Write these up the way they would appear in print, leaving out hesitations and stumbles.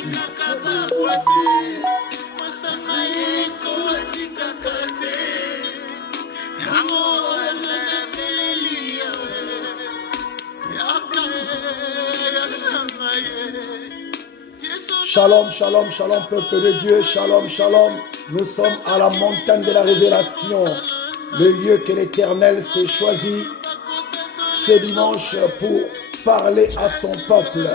suivre. Shalom, shalom, shalom, peuple de Dieu, shalom, shalom. Nous sommes à la montagne de la révélation, le lieu que l'Éternel s'est choisi ce dimanche pour parler à son peuple,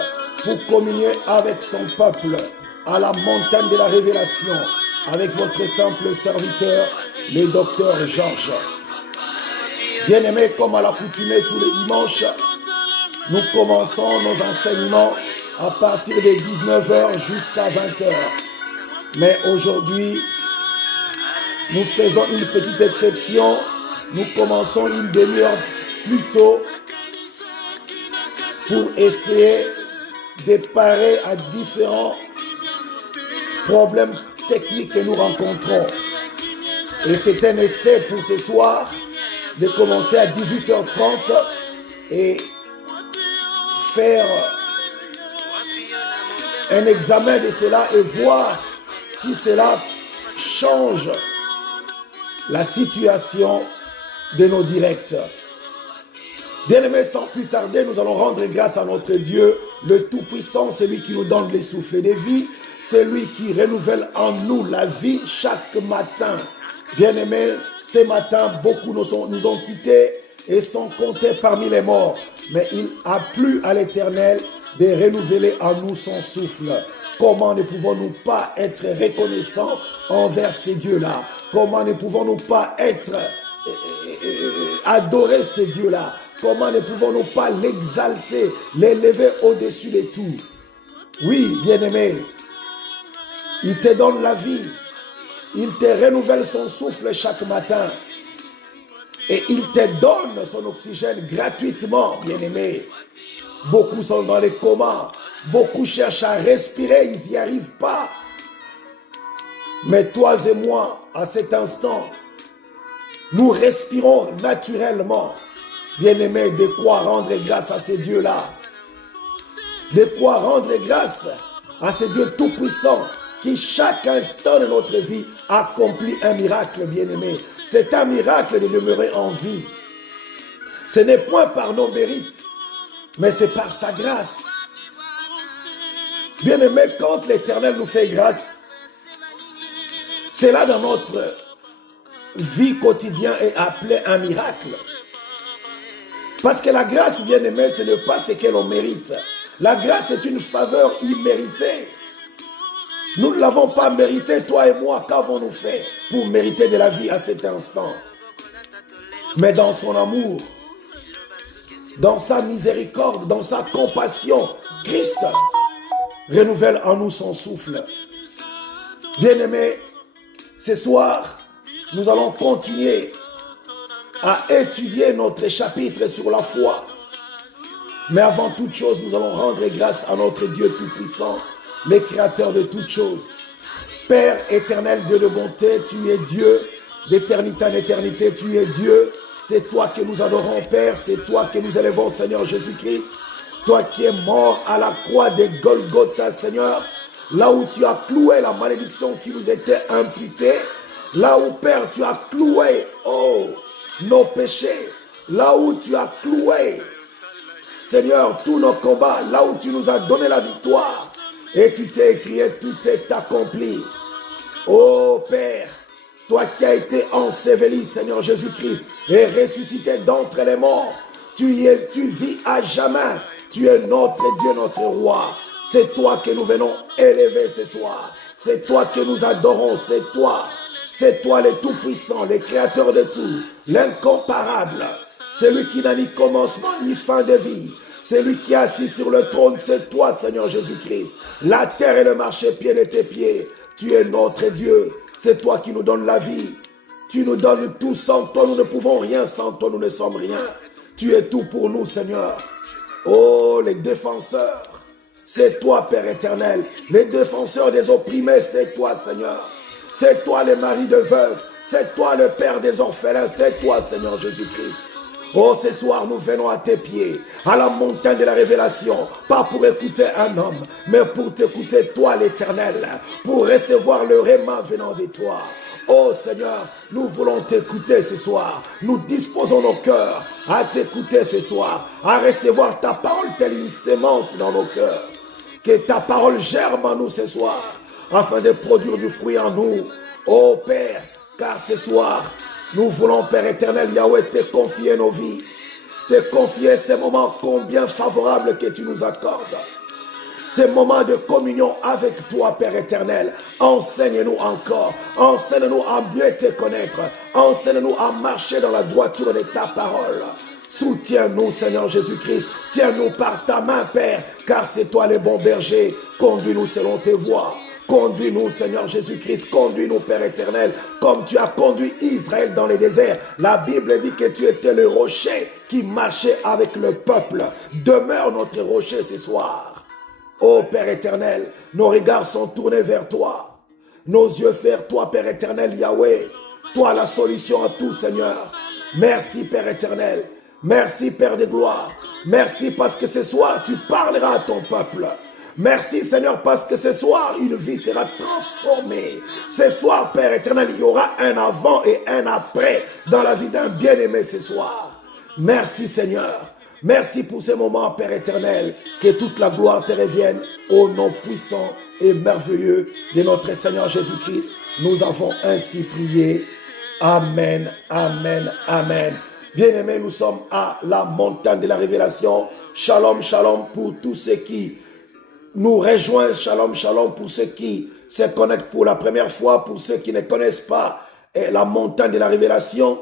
pour communier avec son peuple, à la montagne de la révélation, avec votre simple serviteur, le docteur Georges. Bien-aimés, comme à l'accoutumée tous les dimanches, nous commençons nos enseignements à partir de 19h jusqu'à 20h. Mais aujourd'hui, nous faisons une petite exception. Nous commençons une demi-heure plus tôt pour essayer de parer à différents problèmes techniques que nous rencontrons. Et c'est un essai pour ce soir de commencer à 18h30 et faire un examen de cela et voir si cela change la situation de nos directs. Bien-aimés, sans plus tarder, nous allons rendre grâce à notre Dieu, le Tout-Puissant, celui qui nous donne les souffles de vie, celui qui renouvelle en nous la vie chaque matin. Bien-aimés, ce matin, beaucoup nous ont quittés et sont comptés parmi les morts. Mais il a plu à l'Éternel de renouveler en nous son souffle. Comment ne pouvons-nous pas être reconnaissants envers ces dieux-là? Comment ne pouvons-nous pas être adorer ces dieux-là? Comment ne pouvons-nous pas l'exalter, l'élever au-dessus de tout? Oui, bien-aimé, il te donne la vie. Il te renouvelle son souffle chaque matin. Et il te donne son oxygène gratuitement, bien-aimé. Beaucoup sont dans les comas. Beaucoup cherchent à respirer, ils n'y arrivent pas. Mais toi et moi, à cet instant, nous respirons naturellement. Bien-aimé, de quoi rendre grâce à ces dieux-là? De quoi rendre grâce à ces dieux tout-puissants qui, chaque instant de notre vie, accomplit un miracle, bien-aimé. C'est un miracle de demeurer en vie. Ce n'est point par nos mérites, mais c'est par sa grâce. Bien-aimé, quand l'Éternel nous fait grâce, cela dans notre vie quotidienne est appelé un miracle. Parce que la grâce, bien-aimé, ce n'est pas ce que l'on mérite. La grâce est une faveur imméritée. Nous ne l'avons pas mérité, toi et moi. Qu'avons-nous fait pour mériter de la vie à cet instant? Mais dans son amour, dans sa miséricorde, dans sa compassion, Christ renouvelle en nous son souffle. Bien-aimés, ce soir, nous allons continuer à étudier notre chapitre sur la foi. Mais avant toute chose, nous allons rendre grâce à notre Dieu Tout-Puissant, le Créateur de toutes choses. Père éternel, Dieu de bonté, tu es Dieu. D'éternité en éternité, tu es Dieu. C'est toi que nous adorons, Père. C'est toi que nous élevons, Seigneur Jésus-Christ. Toi qui es mort à la croix de Golgotha, Seigneur. Là où tu as cloué la malédiction qui nous était imputée. Là où, Père, tu as cloué, nos péchés. Là où tu as cloué, Seigneur, tous nos combats. Là où tu nous as donné la victoire. Et tu t'es écrié, tout est accompli. Oh Père, toi qui as été enseveli, Seigneur Jésus-Christ, et ressuscité d'entre les morts, tu vis à jamais. Tu es notre Dieu, notre roi. C'est toi que nous venons élever ce soir. C'est toi que nous adorons. C'est toi le tout-puissant, le créateur de tout, l'incomparable. Celui qui n'a ni commencement ni fin de vie. Celui qui est assis sur le trône, c'est toi, Seigneur Jésus-Christ. La terre et le marchepied de tes pieds. Tu es notre Dieu. C'est toi qui nous donnes la vie. Tu nous donnes tout. Sans toi, nous ne pouvons rien. Sans toi, nous ne sommes rien. Tu es tout pour nous, Seigneur. Oh, les défenseurs. C'est toi, Père éternel. Les défenseurs des opprimés, c'est toi, Seigneur. C'est toi, le mari de veuves. C'est toi, le Père des orphelins. C'est toi, Seigneur Jésus-Christ. Oh, ce soir, nous venons à tes pieds, à la montagne de la révélation, pas pour écouter un homme, mais pour t'écouter toi, l'Éternel, pour recevoir le réma venant de toi. Oh Seigneur, nous voulons t'écouter ce soir. Nous disposons nos cœurs à t'écouter ce soir, à recevoir ta parole telle une sémence dans nos cœurs. Que ta parole germe en nous ce soir, afin de produire du fruit en nous. Oh Père, car ce soir, nous voulons, Père éternel, Yahweh, te confier nos vies, te confier ces moments combien favorables que tu nous accordes. Ces moments de communion avec toi, Père éternel. Enseigne-nous encore. Enseigne-nous à mieux te connaître. Enseigne-nous à marcher dans la droiture de ta parole. Soutiens-nous, Seigneur Jésus-Christ. Tiens-nous par ta main, Père, car c'est toi le bon berger. Conduis-nous selon tes voies. Conduis-nous, Seigneur Jésus-Christ. Conduis-nous, Père éternel, comme tu as conduit Israël dans les déserts. La Bible dit que tu étais le rocher qui marchait avec le peuple. Demeure notre rocher ce soir. Ô Père éternel, nos regards sont tournés vers toi. Nos yeux vers toi, Père éternel, Yahweh. Toi, la solution à tout, Seigneur. Merci, Père éternel. Merci, Père de gloire. Merci parce que ce soir, tu parleras à ton peuple. Merci, Seigneur, parce que ce soir, une vie sera transformée. Ce soir, Père éternel, il y aura un avant et un après dans la vie d'un bien-aimé ce soir. Merci, Seigneur. Merci pour ces moments, Père éternel. Que toute la gloire te revienne au nom puissant et merveilleux de notre Seigneur Jésus-Christ. Nous avons ainsi prié. Amen, amen, amen. Bien-aimés, nous sommes à la montagne de la révélation. Shalom, shalom pour tous ceux qui nous rejoignent. Shalom, shalom pour ceux qui se connectent pour la première fois. Pour ceux qui ne connaissent pas la montagne de la révélation,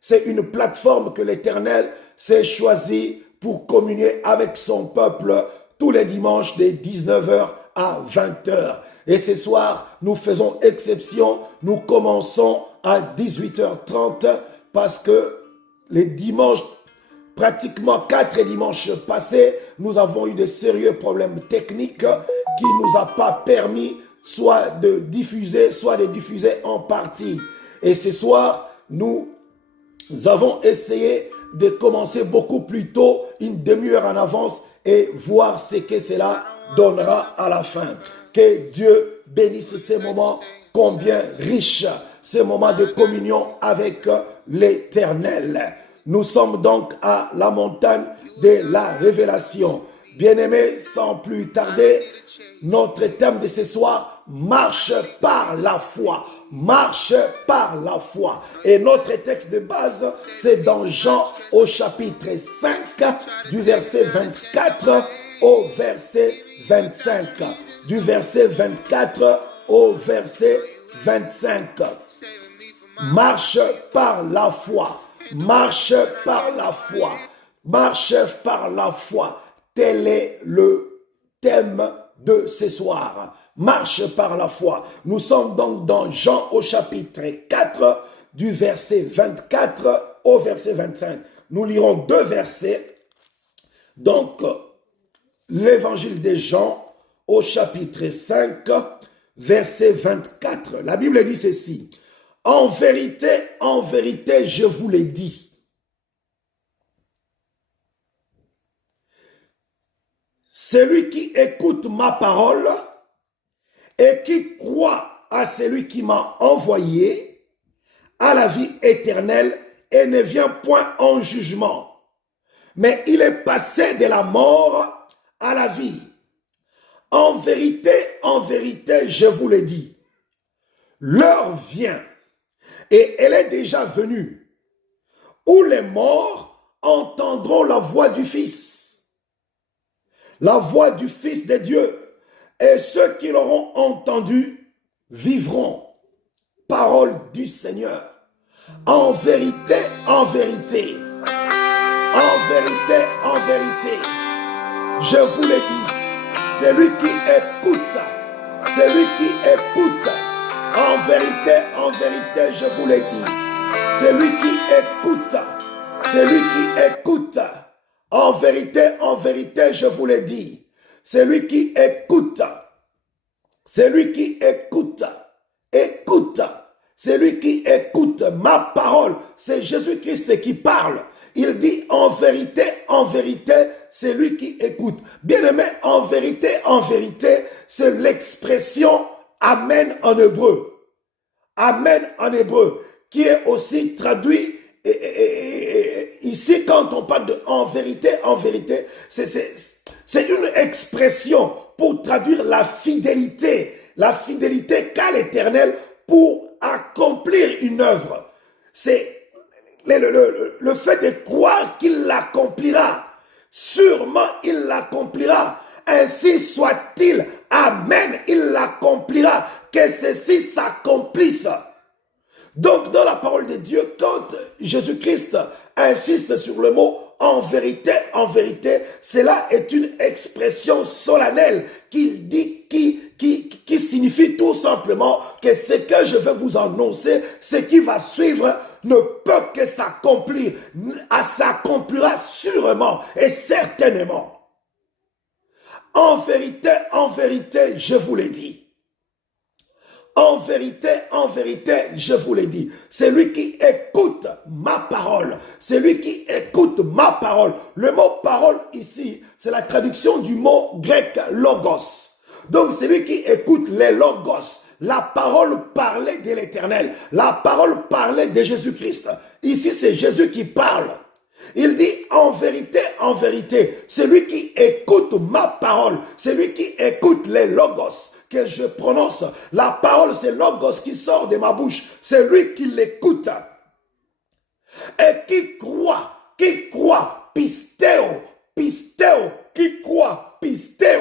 c'est une plateforme que l'Éternel s'est choisi pour communier avec son peuple tous les dimanches de 19h à 20h. Et ce soir, nous faisons exception. Nous commençons à 18h30 parce que les dimanches, pratiquement 4 dimanches passés, nous avons eu de sérieux problèmes techniques qui ne nous a pas permis soit de diffuser en partie. Et ce soir, nous avons essayé de commencer beaucoup plus tôt, une demi-heure en avance, et voir ce que cela donnera à la fin. Que Dieu bénisse ces moments combien riches, ces moments de communion avec l'Éternel. Nous sommes donc à la montagne de la révélation. Bien-aimés, sans plus tarder, notre thème de ce soir, marche par la foi. Marche par la foi. Et notre texte de base, c'est dans Jean au chapitre 5, du verset 24 au verset 25. Du verset 24 au verset 25. Marche par la foi. Marche par la foi. Marche par la foi. Tel est le thème de ce soir. Marche par la foi. Nous sommes donc dans Jean au chapitre 4, du verset 24 au verset 25. Nous lirons 2 versets. Donc, l'évangile de Jean au chapitre 5, verset 24. La Bible dit ceci. En vérité, je vous l'ai dit. Celui qui écoute ma parole et qui croit à celui qui m'a envoyé a la vie éternelle et ne vient point en jugement, mais il est passé de la mort à la vie. En vérité, je vous le dis, l'heure vient, et elle est déjà venue, où les morts entendront la voix du Fils, la voix du Fils de Dieu, et ceux qui l'auront entendu vivront. Parole du Seigneur. En vérité, en vérité, je vous l'ai dit, celui qui écoute, en vérité, je vous l'ai dit, celui qui écoute, en vérité, je vous l'ai dit, celui qui écoute, celui qui écoute ma parole, c'est Jésus-Christ qui parle. Il dit en vérité, c'est lui qui écoute. Bien-aimé, en vérité, c'est l'expression Amen en hébreu. Amen en hébreu, qui est aussi traduit ici quand on parle de en vérité, c'est une expression pour traduire la fidélité qu'a l'Éternel pour accomplir une œuvre. C'est le fait de croire qu'il l'accomplira. Sûrement, il l'accomplira. Ainsi soit-il. Amen, il l'accomplira. Que ceci s'accomplisse. Donc, dans la parole de Dieu, quand Jésus-Christ insiste sur le mot en vérité, cela est une expression solennelle qu'il dit, qui signifie tout simplement que ce que je vais vous annoncer, ce qui va suivre, ne peut que s'accomplir, s'accomplira sûrement et certainement. En vérité, je vous l'ai dit. En vérité, je vous l'ai dit. C'est lui qui écoute ma parole. C'est lui qui écoute ma parole. Le mot parole ici, c'est la traduction du mot grec logos. Donc c'est lui qui écoute les logos. La parole parlée de l'Éternel. La parole parlée de Jésus-Christ. Ici, c'est Jésus qui parle. Il dit en vérité, c'est lui qui écoute ma parole. C'est lui qui écoute les logos que je prononce. La parole, c'est logos qui sort de ma bouche. C'est lui qui l'écoute. Et qui croit, pistéo, qui croit, pistéo.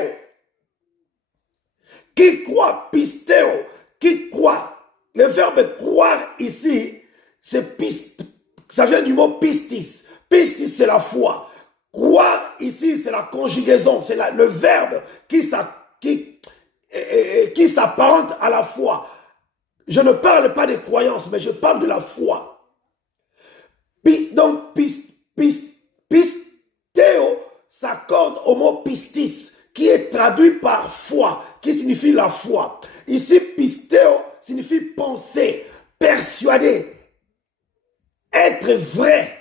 Qui croit, pistéo, qui croit. Le verbe croire ici, c'est ça vient du mot pistis. Pistis, c'est la foi. Croire ici, c'est la conjugaison. C'est le verbe qui s'apparente à la foi. Je ne parle pas des croyances, mais je parle de la foi. Donc, pistéo s'accorde au mot pistis, qui est traduit par foi, qui signifie la foi. Ici, pistéo signifie penser, persuader, être vrai.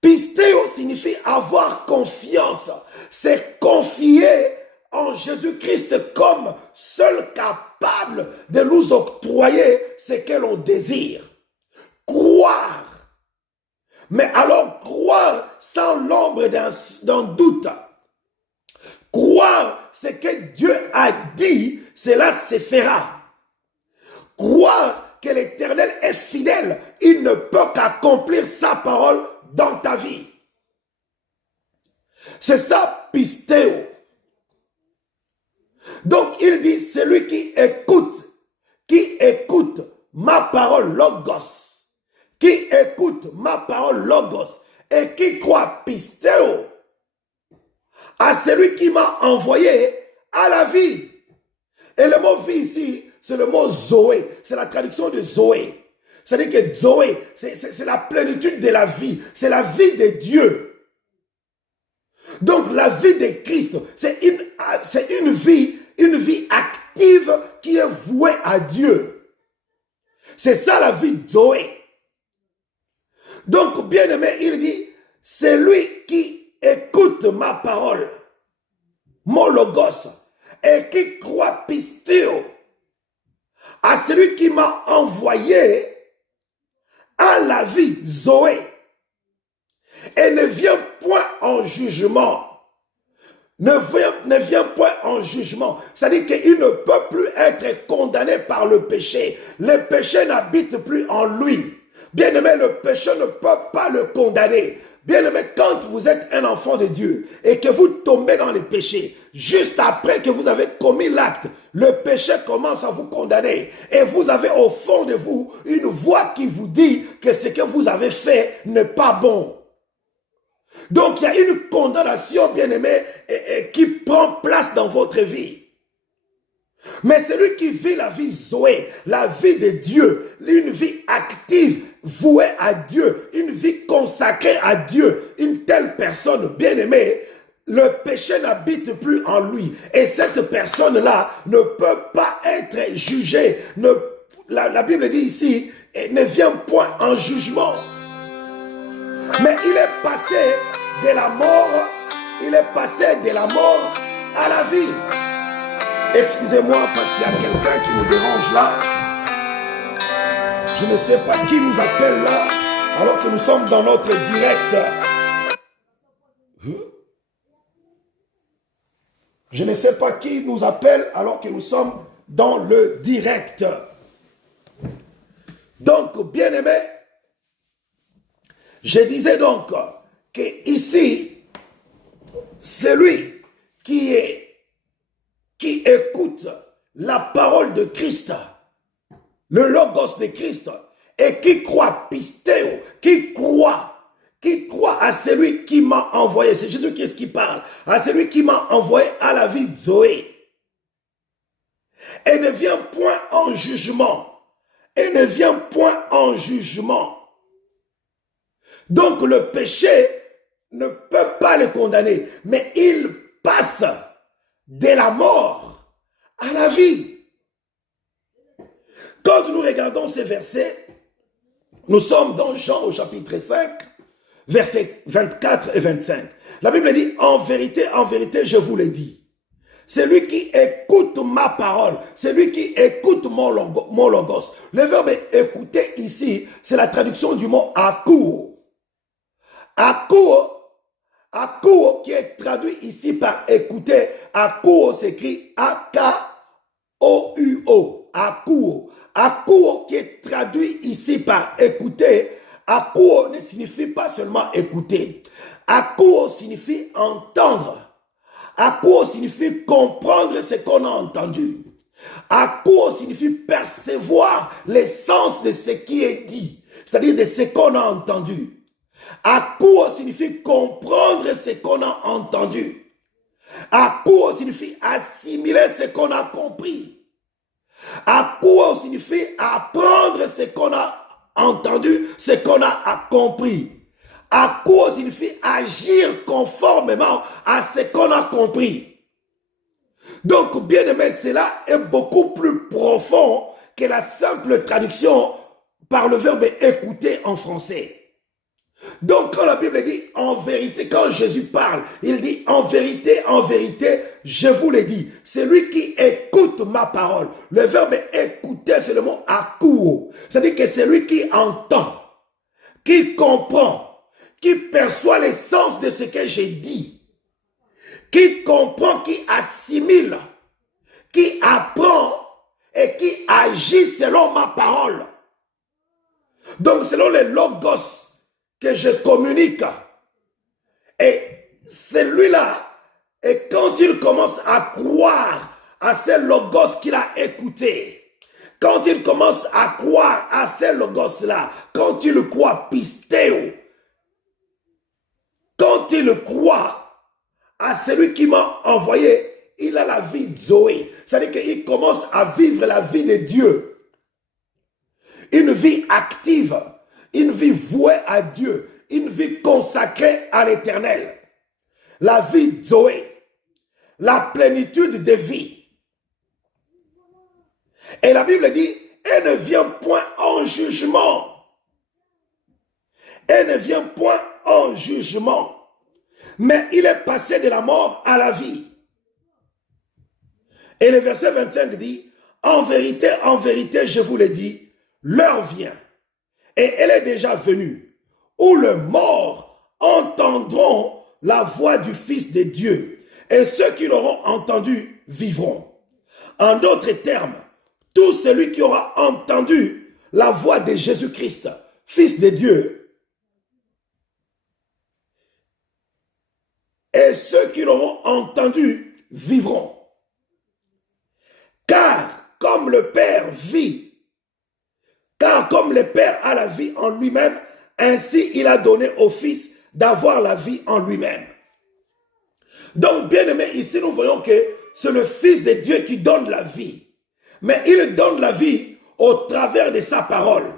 Pistéo signifie avoir confiance, c'est confier en Jésus-Christ comme seul capable de nous octroyer ce que l'on désire. Croire. Mais alors croire sans l'ombre d'un doute. Croire ce que Dieu a dit, cela se fera. Croire que l'Éternel est fidèle, il ne peut qu'accomplir sa parole dans ta vie. C'est ça, pistéo. Donc il dit, c'est lui qui écoute ma parole logos, qui écoute ma parole logos et qui croit pistéo à celui qui m'a envoyé à la vie. Et le mot vie ici, c'est le mot Zoé, c'est la traduction de Zoé. C'est-à-dire que Zoé, c'est la plénitude de la vie, c'est la vie de Dieu. Donc la vie de Christ, c'est une vie active qui est vouée à Dieu. C'est ça la vie de Zoé. Donc bien aimé, il dit, c'est lui qui écoute ma parole, mon logos, et qui croit pistéo à celui qui m'a envoyé à la vie, Zoé, et ne vient point en jugement. Ne vient point en jugement. C'est-à-dire qu'il ne peut plus être condamné par le péché. Le péché n'habite plus en lui. Bien-aimé, le péché ne peut pas le condamner. Bien-aimé, quand vous êtes un enfant de Dieu et que vous tombez dans les péchés, juste après que vous avez commis l'acte, le péché commence à vous condamner. Et vous avez au fond de vous une voix qui vous dit que ce que vous avez fait n'est pas bon. Donc il y a une condamnation, bien-aimé, qui prend place dans votre vie. Mais celui qui vit la vie Zoé, la vie de Dieu, une vie active, vouée à Dieu, une vie consacrée à Dieu, une telle personne, bien-aimée, le péché n'habite plus en lui. Et cette personne-là ne peut pas être jugée. La Bible dit ici, ne vient point en jugement. Mais il est passé de la mort, il est passé de la mort à la vie. Excusez-moi parce qu'il y a quelqu'un qui nous dérange là. Je ne sais pas qui nous appelle là, alors que nous sommes dans notre direct. Je ne sais pas qui nous appelle alors que nous sommes dans le direct. Donc, bien-aimé, je disais donc que ici, celui qui écoute la parole de Christ, le logos de Christ, et qui croit, pistéo, qui croit à celui qui m'a envoyé, c'est Jésus-Christ qui parle, à celui qui m'a envoyé à la vie Zoé, et ne vient point en jugement, et ne vient point en jugement. Donc le péché ne peut pas le condamner, mais il passe de la mort à la vie. Quand nous regardons ces versets, nous sommes dans Jean au chapitre 5, versets 24 et 25. La Bible dit, en vérité, je vous le dis, celui qui écoute ma parole, celui qui écoute mon logos. Le verbe écouter ici, c'est la traduction du mot akuo. Akuo qui est traduit ici par écouter. Akuo s'écrit A-K-O-U-O. Akuo. Akuo qui est traduit ici par écouter. Akuo ne signifie pas seulement écouter. Akuo signifie entendre. Akuo signifie comprendre ce qu'on a entendu. Akuo signifie percevoir l'essence de ce qui est dit, c'est-à-dire de ce qu'on a entendu. Akuo signifie comprendre ce qu'on a entendu. Akuo signifie assimiler ce qu'on a compris. Akuo signifie apprendre ce qu'on a entendu, ce qu'on a compris. Akuo signifie agir conformément à ce qu'on a compris. Donc, bien aimé, cela est beaucoup plus profond que la simple traduction par le verbe écouter en français. Donc, quand la Bible dit en vérité, quand Jésus parle, il dit en vérité, je vous l'ai dit, c'est lui qui écoute ma parole. Le verbe écouter, c'est le mot akuo. C'est-à-dire que c'est lui qui entend, qui comprend, qui perçoit l'essence de ce que j'ai dit, qui comprend, qui assimile, qui apprend et qui agit selon ma parole. Donc, selon les logos que je communique. Et celui-là, et quand il commence à croire à ces logos qu'il a écoutés, quand il commence à croire à ces logos-là, quand il croit pistéo, quand il croit à celui qui m'a envoyé, il a la vie Zoé. C'est-à-dire qu'il commence à vivre la vie de Dieu. Une vie active, une vie vouée à Dieu, une vie consacrée à l'Éternel. La vie Zoé, la plénitude de vie. Et la Bible dit, elle ne vient point en jugement. Elle ne vient point en jugement. Mais il est passé de la mort à la vie. Et le verset 25 dit, en vérité, je vous le dis, l'heure vient. Et elle est déjà venue, où les morts entendront la voix du Fils de Dieu, et ceux qui l'auront entendu vivront. En d'autres termes, tout celui qui aura entendu la voix de Jésus-Christ, Fils de Dieu, et ceux qui l'auront entendu vivront. Car comme le Père vit, car comme le Père a la vie en lui-même, ainsi il a donné au Fils d'avoir la vie en lui-même. Donc, bien aimé, ici nous voyons que c'est le Fils de Dieu qui donne la vie. Mais il donne la vie au travers de sa parole.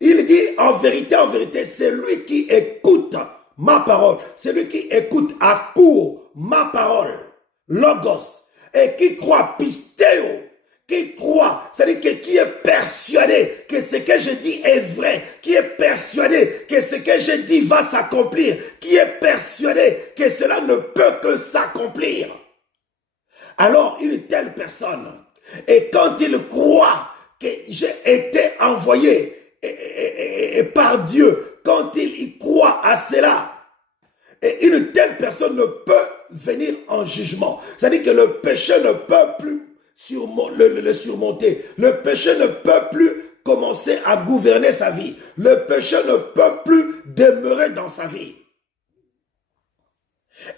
Il dit en vérité, c'est lui qui écoute ma parole. C'est lui qui écoute akuo, ma parole, logos, et qui croit pistéo, qui croit, c'est-à-dire qui est persuadé que ce que je dis est vrai, qui est persuadé que ce que je dis va s'accomplir, qui est persuadé que cela ne peut que s'accomplir. Alors, une telle personne, et quand il croit que j'ai été envoyé par Dieu, quand il y croit à cela, et une telle personne ne peut venir en jugement. C'est-à-dire que le péché ne peut plus le surmonter. Le péché ne peut plus commencer à gouverner sa vie. Le péché ne peut plus demeurer dans sa vie.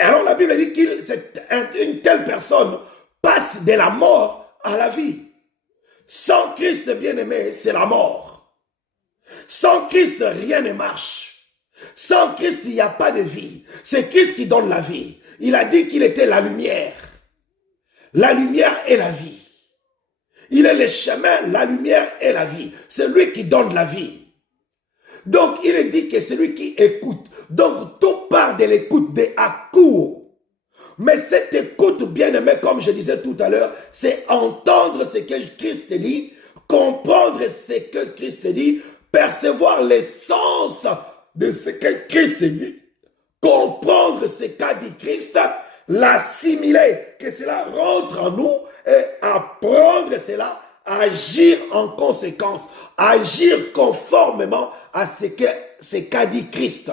Et alors la Bible dit qu'une telle personne passe de la mort à la vie. Sans Christ, bien-aimé, c'est la mort. Sans Christ, rien ne marche. Sans Christ, il n'y a pas de vie. C'est Christ qui donne la vie. Il a dit qu'il était la lumière. La lumière est la vie. Il est le chemin, la lumière et la vie. C'est lui qui donne la vie. Donc, il dit que c'est lui qui écoute. Donc, tout part de l'écoute de Akouo. Mais cette écoute, bien-aimé, comme je disais tout à l'heure, c'est entendre ce que Christ dit, comprendre ce que Christ dit, percevoir l'essence de ce que Christ dit, comprendre ce qu'a dit Christ, l'assimiler, que cela rentre en nous et apprendre cela, agir en conséquence, agir conformément à ce qu'a dit Christ.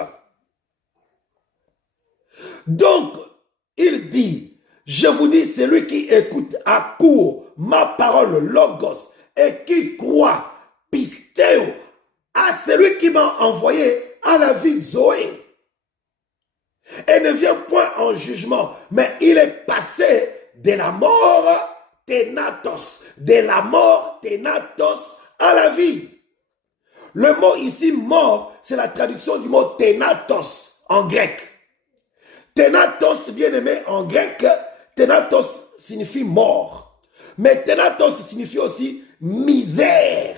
Donc, il dit, je vous dis, celui qui écoute à court ma parole logos et qui croit pistéo à celui qui m'a envoyé à la vie Zoé. Et ne vient point en jugement, mais il est passé de la mort ténatos, de la mort ténatos à la vie. Le mot ici mort, c'est la traduction du mot ténatos en grec. Ténatos, bien aimé, en grec, ténatos signifie mort. Mais ténatos signifie aussi misère.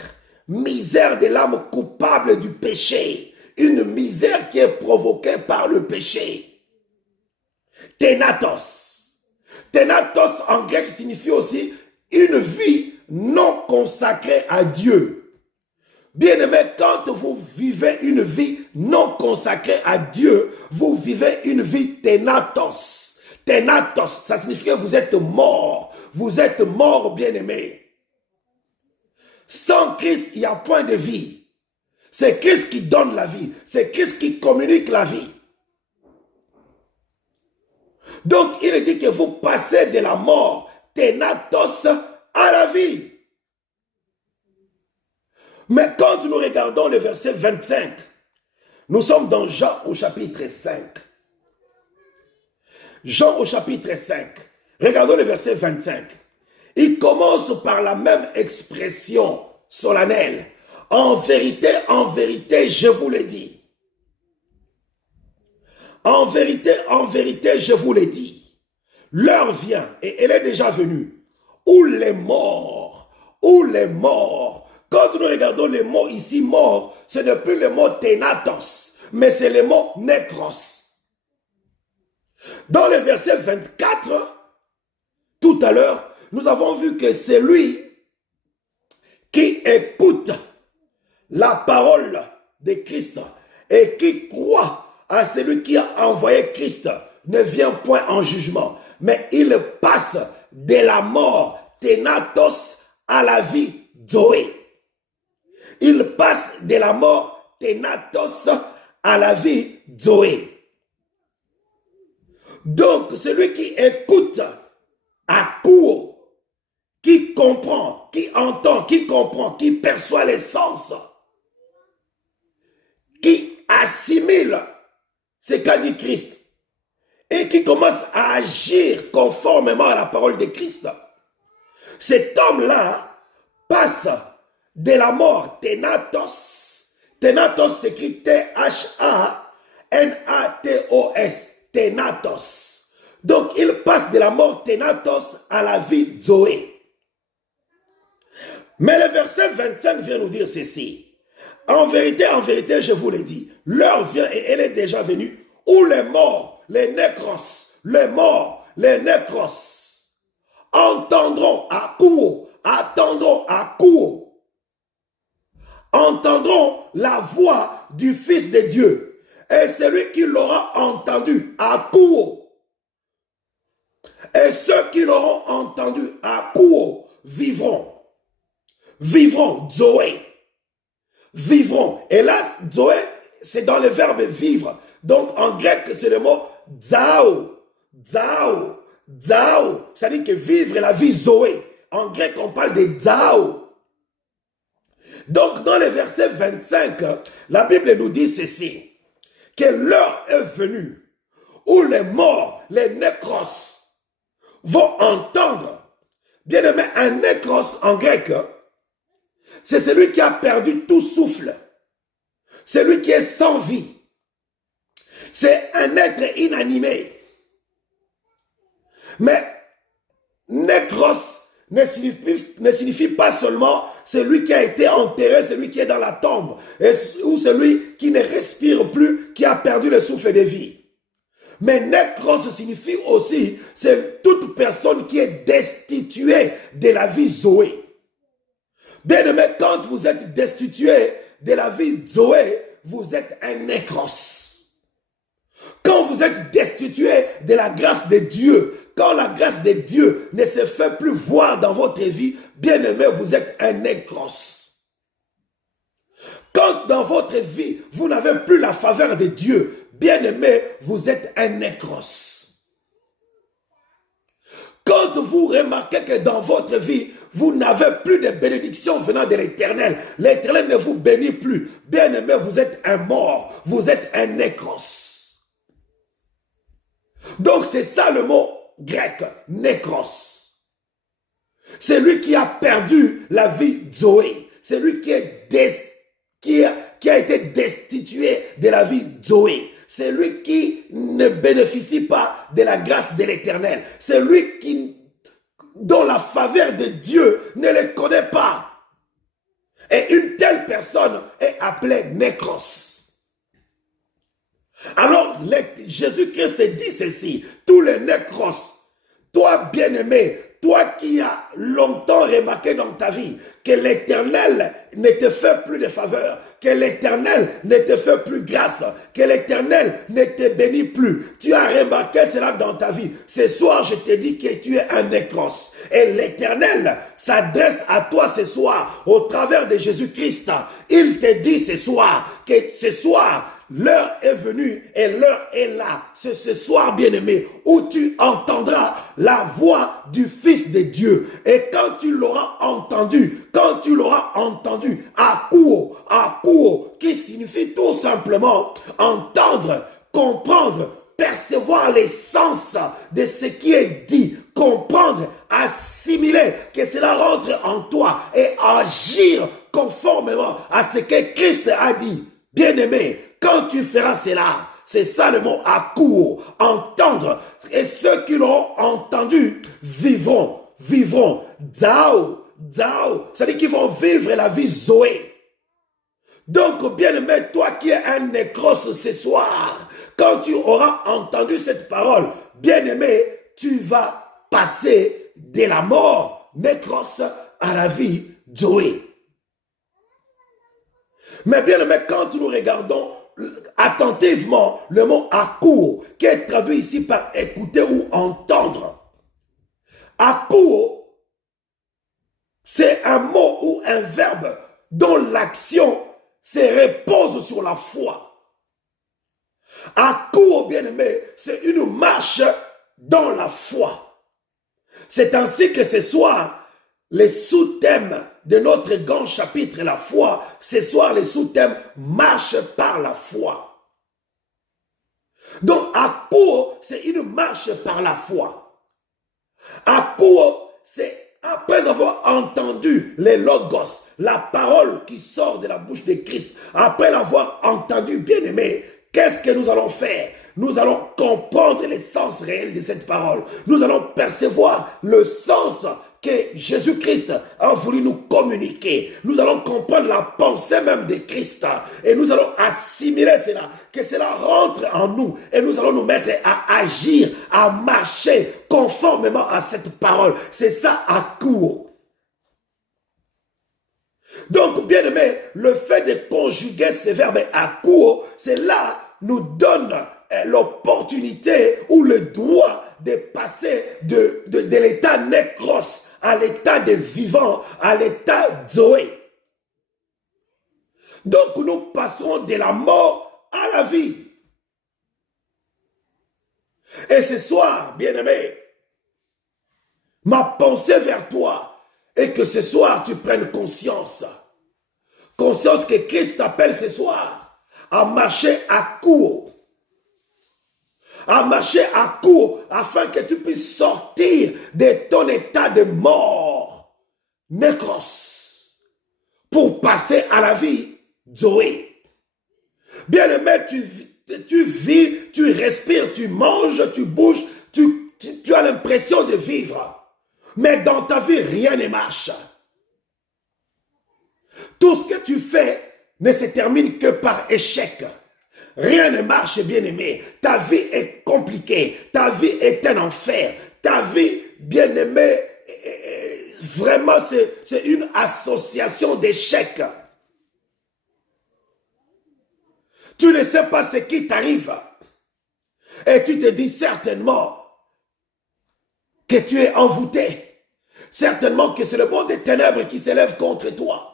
Misère de l'âme coupable du péché. Une misère qui est provoquée par le péché. Ténatos. Ténatos en grec signifie aussi une vie non consacrée à Dieu. Bien-aimé, quand vous vivez une vie non consacrée à Dieu, vous vivez une vie ténatos. Ténatos, ça signifie que vous êtes mort. Vous êtes mort, bien-aimé. Sans Christ, il n'y a point de vie. C'est Christ qui donne la vie. C'est Christ qui communique la vie. Donc, il dit que vous passez de la mort, ténatos, à la vie. Mais quand nous regardons le verset 25, nous sommes dans Jean au chapitre 5. Jean au chapitre 5. Regardons le verset 25. Il commence par la même expression solennelle. En vérité, je vous le dis. En vérité, je vous le dis. L'heure vient, et elle est déjà venue, où les morts, quand nous regardons les mots ici, mort, ce n'est plus le mot ténatos, mais c'est le mot nécros. Dans le verset 24, tout à l'heure, nous avons vu que c'est lui qui écoute la parole de Christ et qui croit à celui qui a envoyé Christ ne vient point en jugement, mais il passe de la mort ténatos à la vie Zoé. Il passe de la mort ténatos à la vie Zoé. Donc, celui qui écoute à court, qui comprend, qui entend, qui comprend, qui perçoit les sens, qui assimile ce qu'a dit Christ et qui commence à agir conformément à la parole de Christ. Cet homme-là passe de la mort ténatos. Ténatos s'écrit T-H-A-N-A-T-O-S. Ténatos. Donc il passe de la mort ténatos à la vie Zoé. Mais le verset 25 vient nous dire ceci. En vérité, je vous le dis, l'heure vient et elle est déjà venue où les morts, les nécros, les morts, les nécros entendront à Kouo, attendront, akuo, entendront la voix du Fils de Dieu. Et celui qui l'aura entendu, akuo. Et ceux qui l'auront entendu, akuo, vivront. Vivront, Zoé. Vivront. Et là, Zoé, c'est dans le verbe vivre. Donc, en grec, c'est le mot zao. Zao. Zao. Ça dit que vivre est la vie Zoé. En grec, on parle de zao. Donc, dans le verset 25, la Bible nous dit ceci, que l'heure est venue où les morts, les nécros, vont entendre. Bien aimé, un nécros en grec, c'est celui qui a perdu tout souffle. Celui qui est sans vie. C'est un être inanimé. Mais nécros ne signifie pas seulement celui qui a été enterré, celui qui est dans la tombe, ou celui qui ne respire plus, qui a perdu le souffle de vie. Mais nécros signifie aussi, c'est toute personne qui est destituée de la vie Zoé. Bien aimé, quand vous êtes destitué de la vie Zoé, vous êtes un nécros. Quand vous êtes destitué de la grâce de Dieu, quand la grâce de Dieu ne se fait plus voir dans votre vie, bien aimé, vous êtes un nécros. Quand dans votre vie, vous n'avez plus la faveur de Dieu, bien aimé, vous êtes un nécros. Quand vous remarquez que dans votre vie, vous n'avez plus de bénédictions venant de l'Éternel, l'Éternel ne vous bénit plus, bien aimé, vous êtes un mort, vous êtes un nécros. Donc c'est ça le mot grec, nécros. C'est lui qui a perdu la vie Zoé. C'est lui qui a été destitué de la vie Zoé. C'est lui qui ne bénéficie pas de la grâce de l'Éternel. C'est lui dont la faveur de Dieu ne le connaît pas. Et une telle personne est appelée nécros. Alors, Jésus-Christ dit ceci, tous les nécros, toi bien-aimé, toi qui as longtemps remarqué dans ta vie que l'Éternel ne te fait plus de faveur, que l'Éternel ne te fait plus grâce, que l'Éternel ne te bénit plus. Tu as remarqué cela dans ta vie. Ce soir, je te dis que tu es un nécros. Et l'Éternel s'adresse à toi ce soir au travers de Jésus-Christ. Il te dit ce soir que ce soir, l'heure est venue et l'heure est là. C'est ce soir, bien-aimé, où tu entendras la voix du Fils de Dieu. Et quand tu l'auras entendu, akuo, akuo, qui signifie tout simplement entendre, comprendre, percevoir l'essence de ce qui est dit, comprendre, assimiler, que cela rentre en toi et agir conformément à ce que Christ a dit. Bien-aimé, quand tu feras cela, c'est ça le mot akuo, entendre. Et ceux qui l'auront entendu vivront, zao, zao. C'est-à-dire qu'ils vont vivre la vie Zoé. Donc, bien-aimé, toi qui es un nécros ce soir, quand tu auras entendu cette parole, bien-aimé, tu vas passer de la mort nécros à la vie Zoé. Mais bien-aimé, quand nous regardons attentivement le mot akuo, qui est traduit ici par écouter ou entendre. Akuo, c'est un mot ou un verbe dont l'action se repose sur la foi. Akuo, bien-aimé, c'est une marche dans la foi. C'est ainsi que ce soir, les sous-thèmes de notre grand chapitre, la foi, ce soir, les sous-thèmes marche par la foi. Donc, akuo, c'est une marche par la foi. Akuo, c'est après avoir entendu les logos, la parole qui sort de la bouche de Christ, après l'avoir entendu, bien-aimé, qu'est-ce que nous allons faire? Nous allons comprendre le sens réel de cette parole. Nous allons percevoir le sens que Jésus-Christ a voulu nous communiquer. Nous allons comprendre la pensée même de Christ et nous allons assimiler cela, que cela rentre en nous et nous allons nous mettre à agir, à marcher conformément à cette parole. C'est ça, akuo. Donc, bien aimé, le fait de conjuguer ces verbes akuo, c'est là nous donne l'opportunité ou le droit de passer de l'état nécros à l'état de vivant, à l'état zoé. Donc, nous passerons de la mort à la vie. Et ce soir, bien-aimé, ma pensée vers toi est que ce soir, tu prennes conscience. Conscience que Christ t'appelle ce soir à marcher à court. À marcher à court afin que tu puisses sortir de ton état de mort, nécros, pour passer à la vie, Zoé. Bien-aimé, tu vis, tu respires, tu manges, tu bouges, tu as l'impression de vivre. Mais dans ta vie, rien ne marche. Tout ce que tu fais ne se termine que par échec. Rien ne marche, bien-aimé. Ta vie est compliquée. Ta vie est un enfer. Ta vie, bien-aimé, vraiment, c'est une association d'échecs. Tu ne sais pas ce qui t'arrive. Et tu te dis certainement que tu es envoûté. Certainement que c'est le monde des ténèbres qui s'élève contre toi.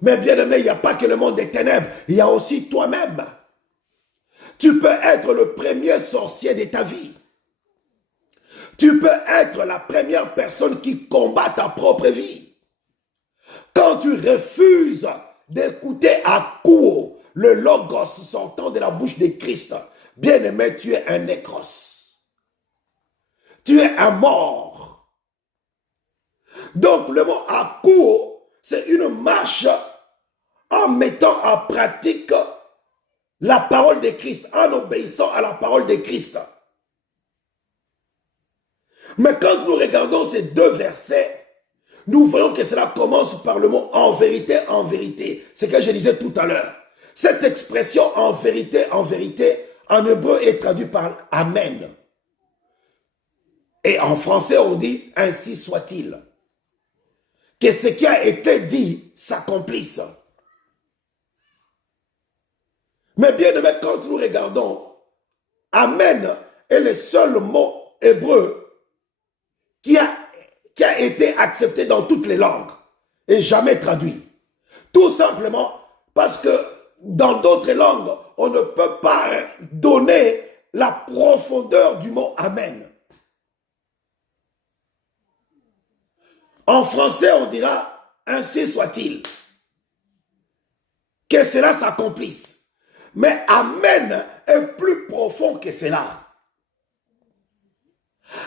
Mais bien-aimé, il n'y a pas que le monde des ténèbres. Il y a aussi toi-même. Tu peux être le premier sorcier de ta vie. Tu peux être la première personne qui combat ta propre vie. Quand tu refuses d'écouter à coup le logos sortant de la bouche de Christ, bien-aimé, tu es un nécros. Tu es un mort. Donc le mot à coup, c'est une marche en mettant en pratique la parole de Christ, en obéissant à la parole de Christ. Mais quand nous regardons ces deux versets, nous voyons que cela commence par le mot en vérité, ce que je disais tout à l'heure. Cette expression en vérité, en hébreu est traduite par amen. Et en français, on dit ainsi soit-il. Que ce qui a été dit s'accomplisse. Mais bien aimé, quand nous regardons, amen est le seul mot hébreu qui a été accepté dans toutes les langues et jamais traduit. Tout simplement parce que dans d'autres langues, on ne peut pas donner la profondeur du mot amen. En français, on dira ainsi soit-il. Que cela s'accomplisse. Mais amen est plus profond que cela.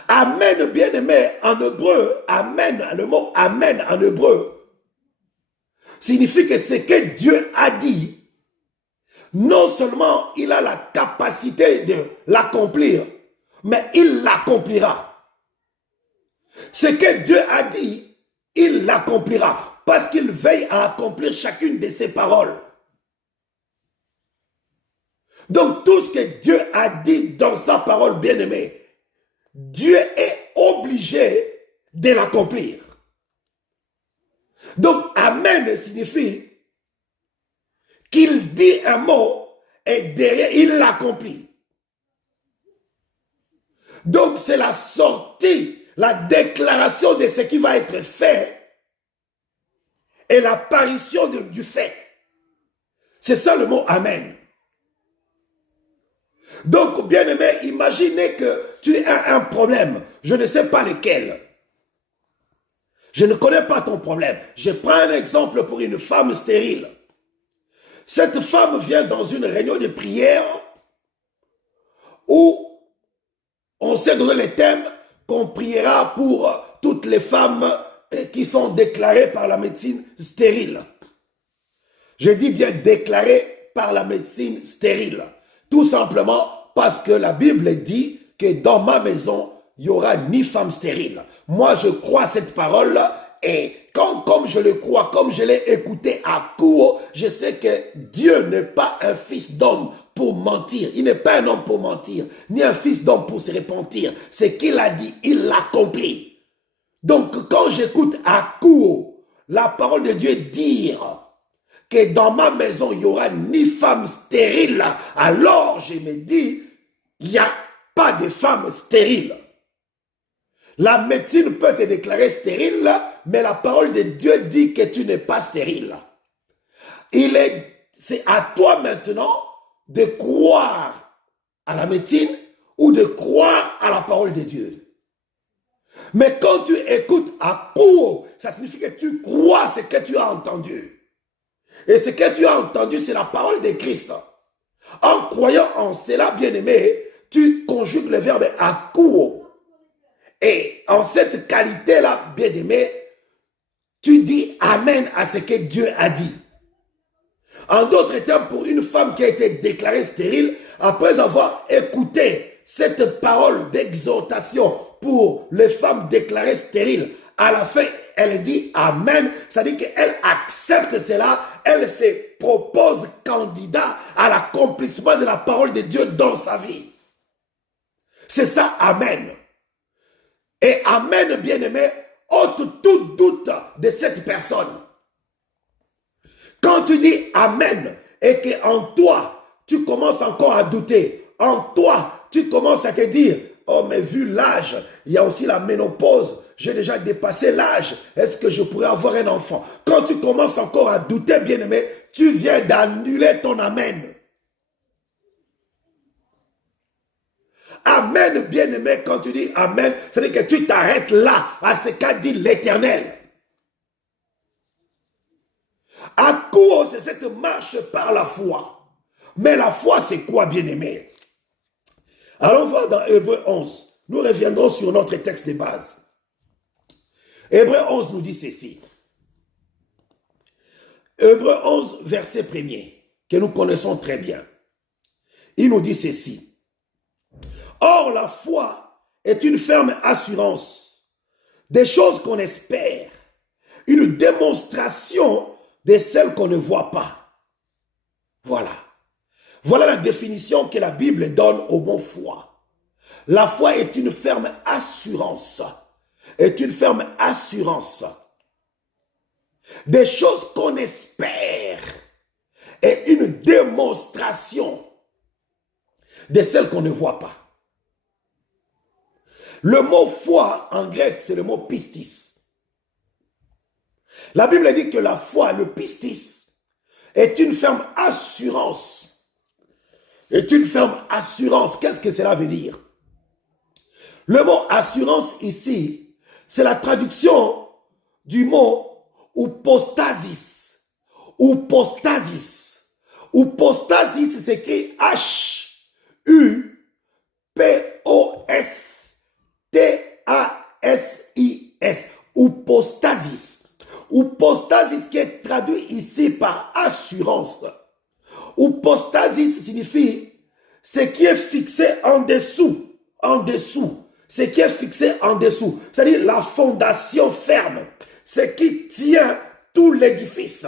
Amen, bien-aimé, en hébreu, amen, le mot amen en hébreu, signifie que ce que Dieu a dit, non seulement il a la capacité de l'accomplir, mais il l'accomplira. Ce que Dieu a dit, il l'accomplira, parce qu'il veille à accomplir chacune de ses paroles. Donc tout ce que Dieu a dit dans sa parole bien-aimée, Dieu est obligé de l'accomplir. Donc amen signifie qu'il dit un mot et derrière il l'accomplit. Donc c'est la sortie, la déclaration de ce qui va être fait et l'apparition du fait. C'est ça le mot amen. Donc, bien-aimé, imaginez que tu as un problème. Je ne sais pas lequel. Je ne connais pas ton problème. Je prends un exemple pour une femme stérile. Cette femme vient dans une réunion de prière où on s'est donné le thème qu'on priera pour toutes les femmes qui sont déclarées par la médecine stérile. Je dis bien déclarées par la médecine stérile. Tout simplement parce que la Bible dit que dans ma maison, il n'y aura ni femme stérile. Moi, je crois cette parole et comme je le crois, comme je l'ai écouté à court, je sais que Dieu n'est pas un fils d'homme pour mentir. Il n'est pas un homme pour mentir, ni un fils d'homme pour se repentir. Ce qu'il a dit, il l'accomplit. Donc, quand j'écoute à court la parole de Dieu dire que dans ma maison, il n'y aura ni femme stérile, alors je me dis, il n'y a pas de femme stérile. La médecine peut te déclarer stérile, mais la parole de Dieu dit que tu n'es pas stérile. C'est à toi maintenant de croire à la médecine ou de croire à la parole de Dieu. Mais quand tu écoutes à court, ça signifie que tu crois ce que tu as entendu. Et ce que tu as entendu, c'est la parole de Christ. En croyant en cela, bien-aimé, tu conjugues le verbe à court. Et en cette qualité-là, bien-aimé, tu dis Amen à ce que Dieu a dit. En d'autres termes, pour une femme qui a été déclarée stérile, après avoir écouté cette parole d'exhortation pour les femmes déclarées stériles, à la fin, elle dit Amen, c'est-à-dire qu'elle accepte cela, elle se propose candidat à l'accomplissement de la parole de Dieu dans sa vie. C'est ça, Amen. Et Amen, bien-aimé, ôte tout doute de cette personne. Quand tu dis Amen et qu'en toi, tu commences encore à douter, en toi, tu commences à te dire, oh mais vu l'âge, il y a aussi la ménopause, j'ai déjà dépassé l'âge, est-ce que je pourrais avoir un enfant? Quand tu commences encore à douter, bien-aimé, tu viens d'annuler ton Amen. Amen, bien-aimé, quand tu dis Amen, c'est-à-dire que tu t'arrêtes là à ce qu'a dit l'Éternel. À quoi c'est cette marche par la foi? Mais la foi, c'est quoi, bien-aimé? Allons voir dans Hébreux 11. Nous reviendrons sur notre texte de base. Hébreux 11 nous dit ceci. Hébreux 11, verset 1er, que nous connaissons très bien. Il nous dit ceci. Or, la foi est une ferme assurance des choses qu'on espère, une démonstration de celles qu'on ne voit pas. Voilà. Voilà la définition que la Bible donne au mot foi. La foi est une ferme assurance. Est une ferme assurance des choses qu'on espère et une démonstration de celles qu'on ne voit pas. Le mot foi en grec, c'est le mot pistis. La Bible dit que la foi, le pistis, est une ferme assurance. Est une ferme assurance. Qu'est-ce que cela veut dire? Le mot assurance ici, c'est la traduction du mot hypostasis. Hypostasis. Hypostasis s'écrit H-U-P-O-S-T-A-S-I-S. Hypostasis. Hypostasis qui est traduit ici par assurance. Hypostasis signifie ce qui est fixé en dessous. En dessous. Ce qui est fixé en dessous. C'est-à-dire la fondation ferme. Ce qui tient tout l'édifice.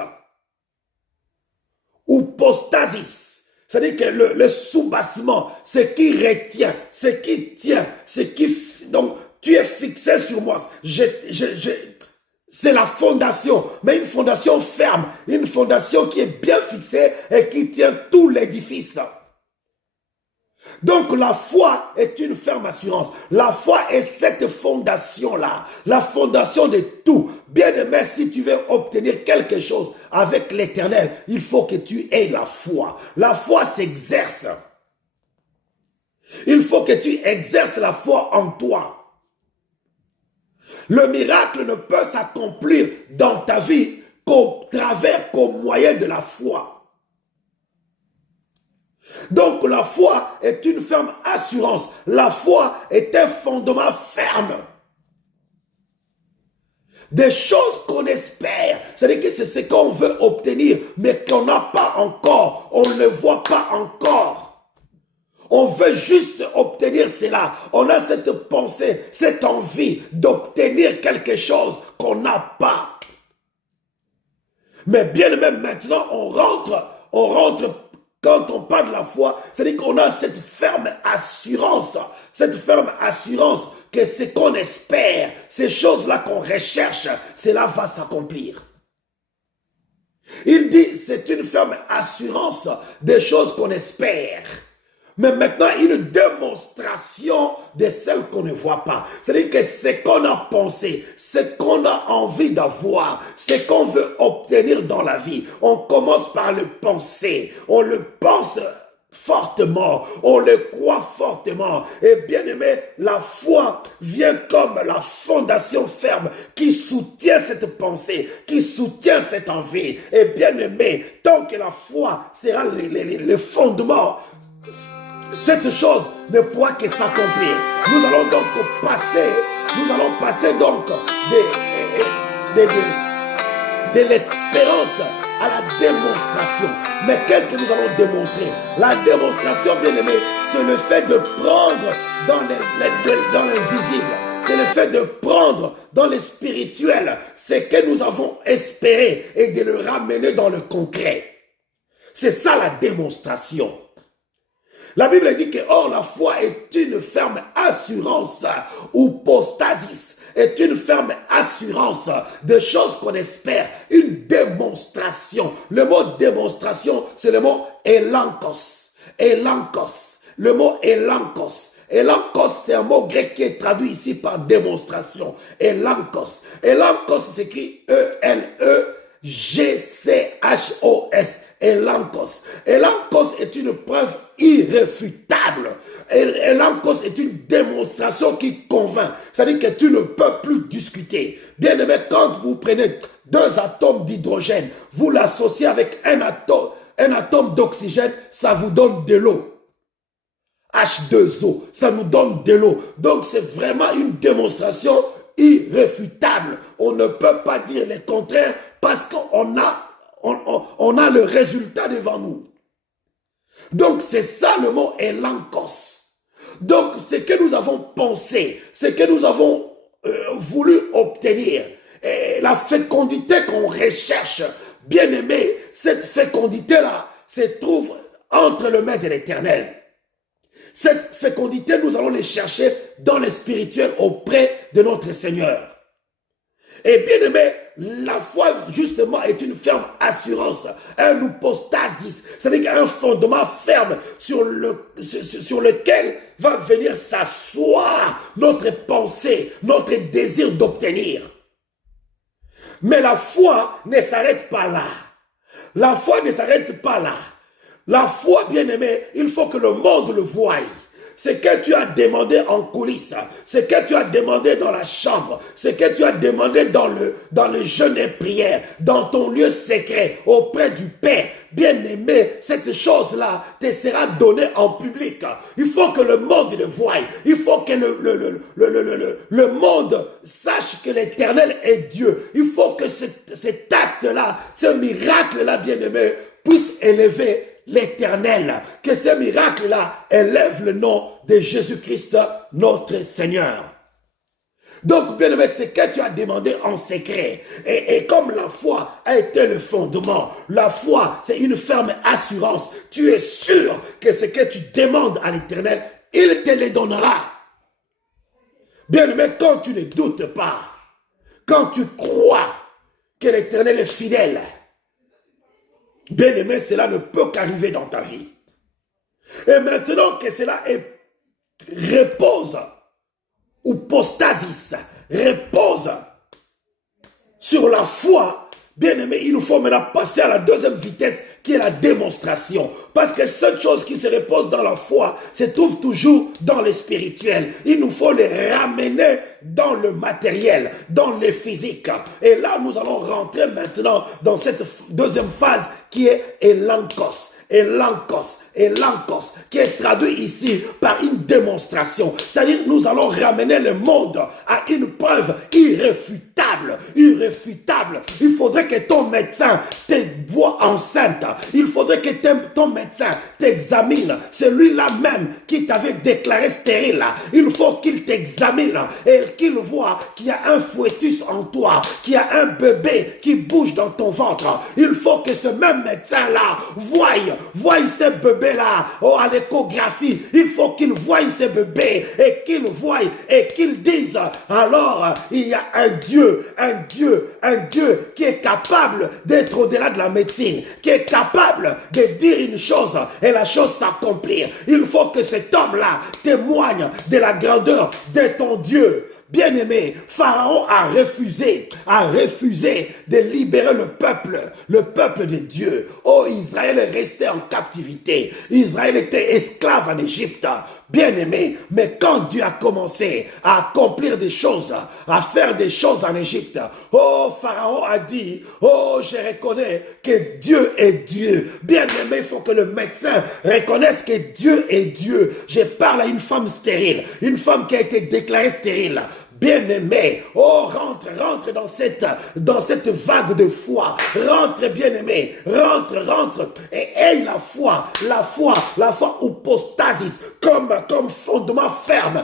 Hypostasis. C'est-à-dire que le sous-bassement, ce qui retient, ce qui tient, ce qui... Donc, tu es fixé sur moi. C'est la fondation, mais une fondation ferme, une fondation qui est bien fixée et qui tient tout l'édifice. Donc la foi est une ferme assurance. La foi est cette fondation-là, la fondation de tout. Bien-aimé, si tu veux obtenir quelque chose avec l'Éternel, il faut que tu aies la foi. La foi s'exerce. Il faut que tu exerces la foi en toi. Le miracle ne peut s'accomplir dans ta vie qu'au moyen de la foi. Donc la foi est une ferme assurance. La foi est un fondement ferme. Des choses qu'on espère. C'est-à-dire que c'est ce qu'on veut obtenir, mais qu'on n'a pas encore. On ne voit pas encore. On veut juste obtenir cela. On a cette pensée, cette envie d'obtenir quelque chose qu'on n'a pas. Mais bien même maintenant, on rentre quand on parle de la foi, c'est-à-dire qu'on a cette ferme assurance que ce qu'on espère, ces choses-là qu'on recherche, cela va s'accomplir. Il dit, c'est une ferme assurance des choses qu'on espère. Mais maintenant, une démonstration de celles qu'on ne voit pas. C'est-à-dire que ce qu'on a pensé, ce qu'on a envie d'avoir, ce qu'on veut obtenir dans la vie, on commence par le penser. On le pense fortement, on le croit fortement. Et bien aimé, la foi vient comme la fondation ferme qui soutient cette pensée, qui soutient cette envie. Et bien aimé, tant que la foi sera le fondement, cette chose ne pourra que s'accomplir. Nous allons donc passer donc de l'espérance à la démonstration. Mais qu'est-ce que nous allons démontrer? La démonstration, bien aimé, c'est le fait de prendre dans l'invisible. C'est le fait de prendre dans le spirituel ce que nous avons espéré et de le ramener dans le concret. C'est ça la démonstration. La Bible dit que, or, la foi est une ferme assurance, ou postasis, est une ferme assurance de choses qu'on espère, une démonstration. Le mot démonstration, c'est le mot elankos. Elankos. Le mot elankos. Elankos, c'est un mot grec qui est traduit ici par démonstration. Elankos. Elankos s'écrit E-L-E-G-C-H-O-S. Elankos. Elankos est une preuve irréfutable. Elankos est une démonstration qui convainc. C'est-à-dire que tu ne peux plus discuter. Bien aimé, quand vous prenez 2 atomes d'hydrogène, vous l'associez avec un atome d'oxygène, ça vous donne de l'eau. H2O, ça nous donne de l'eau. Donc c'est vraiment une démonstration irréfutable. On ne peut pas dire le contraire parce qu'on a le résultat devant nous. Donc c'est ça le mot elankos. Donc ce que nous avons pensé, ce que nous avons voulu obtenir, et la fécondité qu'on recherche, bien aimé, cette fécondité-là se trouve entre le Maître et l'Éternel. Cette fécondité, nous allons les chercher dans le spirituel auprès de notre Seigneur. Et bien aimé, la foi justement est une ferme assurance, un hypostasis, c'est-à-dire qu'il y a un fondement ferme sur lequel va venir s'asseoir notre pensée, notre désir d'obtenir. Mais la foi ne s'arrête pas là. La foi ne s'arrête pas là. La foi, bien aimé, il faut que le monde le voie. Ce que tu as demandé en coulisses, ce que tu as demandé dans la chambre, ce que tu as demandé dans le jeûne et prière, dans ton lieu secret, auprès du Père, bien aimé, cette chose-là te sera donnée en public. Il faut que le monde le voie. Il faut que le monde sache que l'Éternel est Dieu. Il faut que cet acte-là, ce miracle-là, bien aimé, puisse élever l'Éternel, que ce miracle-là élève le nom de Jésus-Christ, notre Seigneur. Donc, bien aimé, ce que tu as demandé en secret, et comme la foi a été le fondement, la foi, c'est une ferme assurance. Tu es sûr que ce que tu demandes à l'Éternel, il te le donnera. Bien aimé, quand tu ne doutes pas, quand tu crois que l'Éternel est fidèle, bien aimé, cela ne peut qu'arriver dans ta vie. Et maintenant que cela repose, ou postasis, repose sur la foi, bien aimé, il nous faut maintenant passer à la deuxième vitesse qui est la démonstration. Parce que cette chose qui se repose dans la foi se trouve toujours dans le spirituel. Il nous faut les ramener dans le matériel, dans le physique. Et là, nous allons rentrer maintenant dans cette deuxième phase qui est elankos. Elankos, qui est traduit ici par une démonstration. C'est-à-dire, nous allons ramener le monde à une preuve irréfutable. Irréfutable. Il faudrait que ton médecin te voie enceinte. Il faudrait que ton médecin t'examine. Celui-là même qui t'avait déclaré stérile. Il faut qu'il t'examine et qu'il voit qu'il y a un fœtus en toi, qu'il y a un bébé qui bouge dans ton ventre. Il faut que ce même médecin-là voie ce bébé-là à l'échographie. Il faut qu'il voie ce bébé et qu'il voie et qu'il dise alors il y a un Dieu un Dieu qui est capable d'être au-delà de la médecine, qui est capable de dire une chose et la chose s'accomplir. Il faut que cet homme-là témoigne de la grandeur de ton Dieu. Bien-aimé, Pharaon a refusé de libérer le peuple de Dieu. Oh, Israël est resté en captivité. Israël était esclave en Égypte. Bien-aimé, mais quand Dieu a commencé à accomplir des choses, à faire des choses en Égypte, oh, Pharaon a dit, oh, je reconnais que Dieu est Dieu. Bien-aimé, il faut que le médecin reconnaisse que Dieu est Dieu. Je parle à une femme stérile, une femme qui a été déclarée stérile. Bien-aimé, oh, rentre dans cette vague de foi. Rentre, bien-aimé, rentre, et aie la foi hypostasis, comme fondement ferme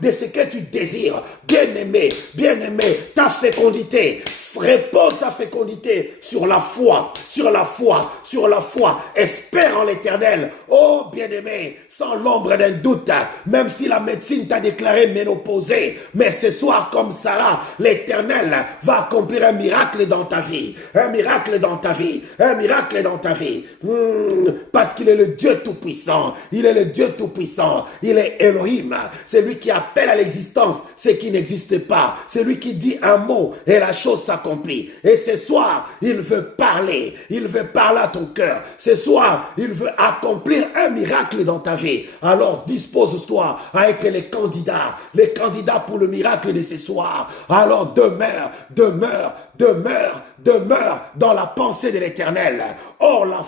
de ce que tu désires. Bien-aimé, ta fécondité, repose ta fécondité sur la foi. Espère en l'Éternel. Oh, bien-aimé, sans l'ombre d'un doute, même si la médecine t'a déclaré ménopausée, mais ce soir, comme Sarah, l'Éternel va accomplir un miracle dans ta vie. Parce qu'il est le Dieu Tout-Puissant. Il est Elohim. C'est lui qui appelle à l'existence ce qui n'existe pas. C'est lui qui dit un mot et la chose s'accomplit. Et ce soir, il veut parler à ton cœur. Ce soir, il veut accomplir un miracle dans ta vie. Alors dispose-toi à être les candidats pour le miracle de ce soir. Alors demeure dans la pensée de l'Éternel. Or, la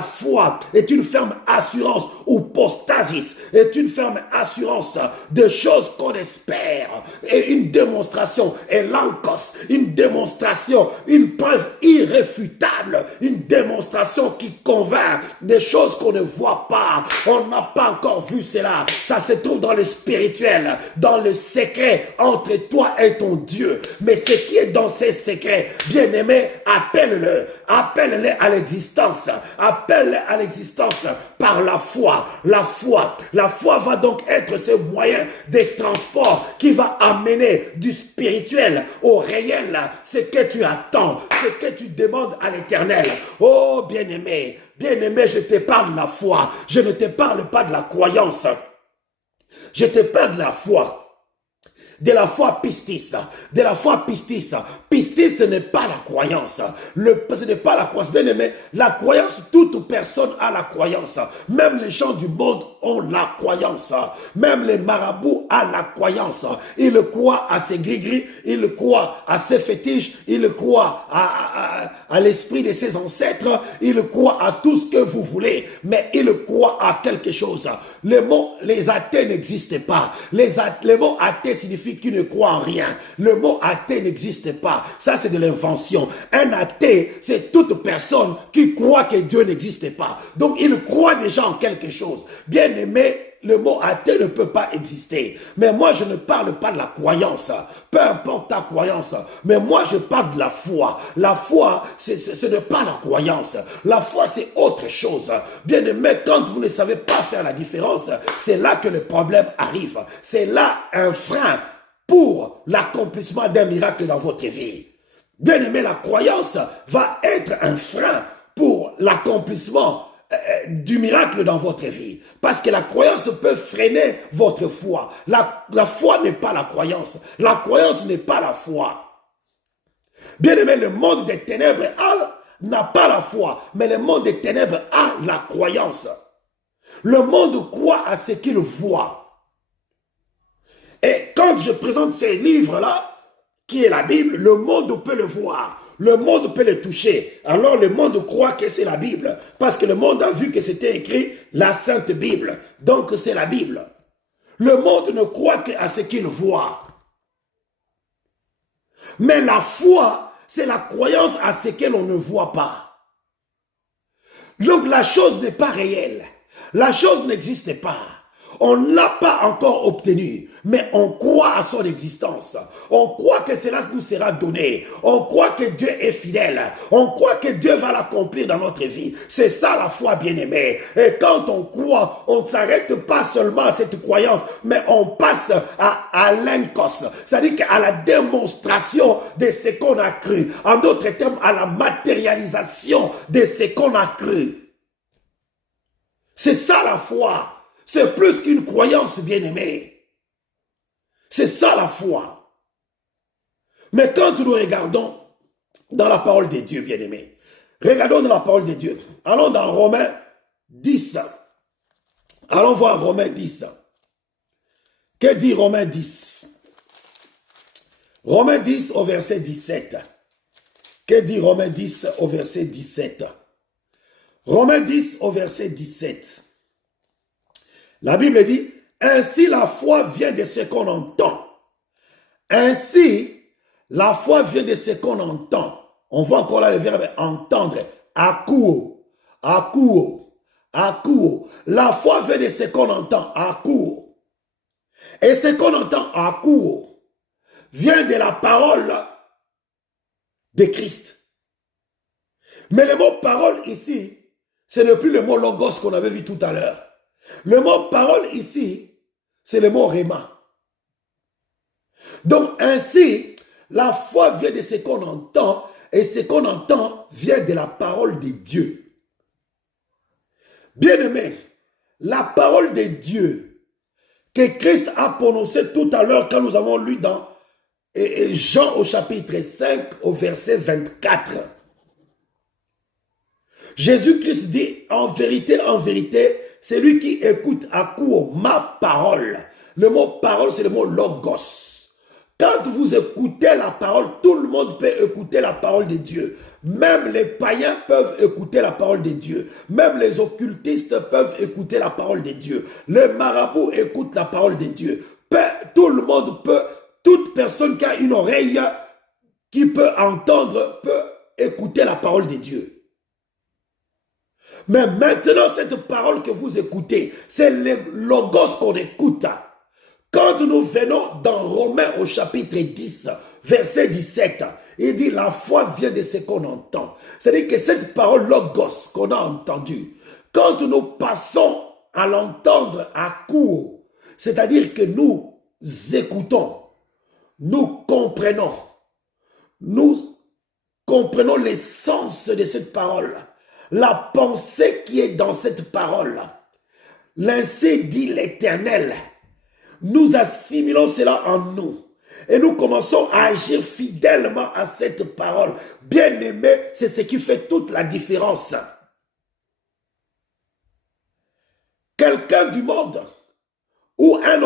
foi est une ferme assurance, ou postasis, est une ferme assurance de choses qu'on espère, et une démonstration, et l'ankos, une démonstration, une preuve irréfutable, une démonstration qui convainc des choses qu'on ne voit pas. On n'a pas encore vu cela. Ça se trouve dans le spirituel, dans le secret entre toi et ton Dieu. Mais ce qui est dans ces secrets, bien-aimé, appelle-le à l'existence. Appelle-le à l'existence par la foi. La foi va donc être ce moyen de transport qui va amener du spirituel au réel, ce que tu attends, ce que tu demandes à l'Éternel. Oh, bien-aimé, je te parle de la foi. Je ne te parle pas de la croyance. Je te parle de la foi. De la foi pistis. Pistis, ce n'est pas la croyance. Ce n'est pas la croyance. Bien aimé, la croyance, toute personne a la croyance. Même les gens du monde ont la croyance. Même les marabouts ont la croyance. Ils croient à ces gris-gris, ils croient à ces fétiches, ils croient à l'esprit de ses ancêtres, ils croient à tout ce que vous voulez, mais ils croient à quelque chose. Les athées n'existent pas. Le mot athée signifie qui ne croit en rien. Le mot athée n'existe pas. Ça, c'est de l'invention. Un athée, c'est toute personne qui croit que Dieu n'existe pas. Donc, il croit déjà en quelque chose. Bien aimé, le mot athée ne peut pas exister. Mais moi, je ne parle pas de la croyance. Peu importe ta croyance. Mais moi, je parle de la foi. La foi, ce n'est pas la croyance. La foi, c'est autre chose. Bien aimé, quand vous ne savez pas faire la différence, c'est là que le problème arrive. C'est là un frein pour l'accomplissement d'un miracle dans votre vie. Bien aimé, la croyance va être un frein pour l'accomplissement du miracle dans votre vie. Parce que la croyance peut freiner votre foi. La foi n'est pas la croyance. La croyance n'est pas la foi. Bien aimé, le monde des ténèbres n'a pas la foi, mais le monde des ténèbres a la croyance. Le monde croit à ce qu'il voit. Et quand je présente ces livres-là, qui est la Bible, le monde peut le voir. Le monde peut le toucher. Alors le monde croit que c'est la Bible. Parce que le monde a vu que c'était écrit la Sainte Bible. Donc c'est la Bible. Le monde ne croit qu'à ce qu'il voit. Mais la foi, c'est la croyance à ce que l'on ne voit pas. Donc la chose n'est pas réelle. La chose n'existe pas. On ne l'a pas encore obtenu, mais on croit à son existence. On croit que cela nous sera donné. On croit que Dieu est fidèle. On croit que Dieu va l'accomplir dans notre vie. C'est ça la foi, bien-aimée. Et quand on croit, on ne s'arrête pas seulement à cette croyance, mais on passe à l'enkos, c'est-à-dire à la démonstration de ce qu'on a cru. En d'autres termes, à la matérialisation de ce qu'on a cru. C'est ça la foi. C'est plus qu'une croyance, bien-aimée. C'est ça la foi. Mais quand nous regardons dans la parole de Dieu, bien-aimés, regardons dans la parole de Dieu. Allons dans Romains 10. Allons voir Romains 10. Que dit Romains 10? Romains 10 au verset 17. Que dit Romains 10 au verset 17? Romains 10 au verset 17. La Bible dit, ainsi la foi vient de ce qu'on entend. Ainsi, la foi vient de ce qu'on entend. On voit encore là le verbe entendre. Akuo, akuo, akuo. La foi vient de ce qu'on entend. Akuo. Et ce qu'on entend, akuo, vient de la parole de Christ. Mais le mot parole ici, ce n'est plus le mot logos qu'on avait vu tout à l'heure. Le mot parole ici, c'est le mot réma. Donc ainsi, la foi vient de ce qu'on entend, et ce qu'on entend vient de la parole de Dieu. Bien-aimé, la parole de Dieu que Christ a prononcée tout à l'heure quand nous avons lu dans Jean au chapitre 5 au verset 24. Jésus-Christ dit en vérité, c'est lui qui écoute à coup ma parole. Le mot parole, c'est le mot logos. Quand vous écoutez la parole, tout le monde peut écouter la parole de Dieu. Même les païens peuvent écouter la parole de Dieu. Même les occultistes peuvent écouter la parole de Dieu. Les marabouts écoutent la parole de Dieu. Tout le monde peut, toute personne qui a une oreille, qui peut entendre, peut écouter la parole de Dieu. Mais maintenant, cette parole que vous écoutez, c'est le logos qu'on écoute. Quand nous venons dans Romains au chapitre 10, verset 17, il dit la foi vient de ce qu'on entend. C'est-à-dire que cette parole logos qu'on a entendue, quand nous passons à l'entendre à court, c'est-à-dire que nous écoutons, nous comprenons l'essence de cette parole. La pensée qui est dans cette parole. L'ainsi dit l'Éternel. Nous assimilons cela en nous. Et nous commençons à agir fidèlement à cette parole. Bien-aimé, c'est ce qui fait toute la différence. Quelqu'un du monde ou un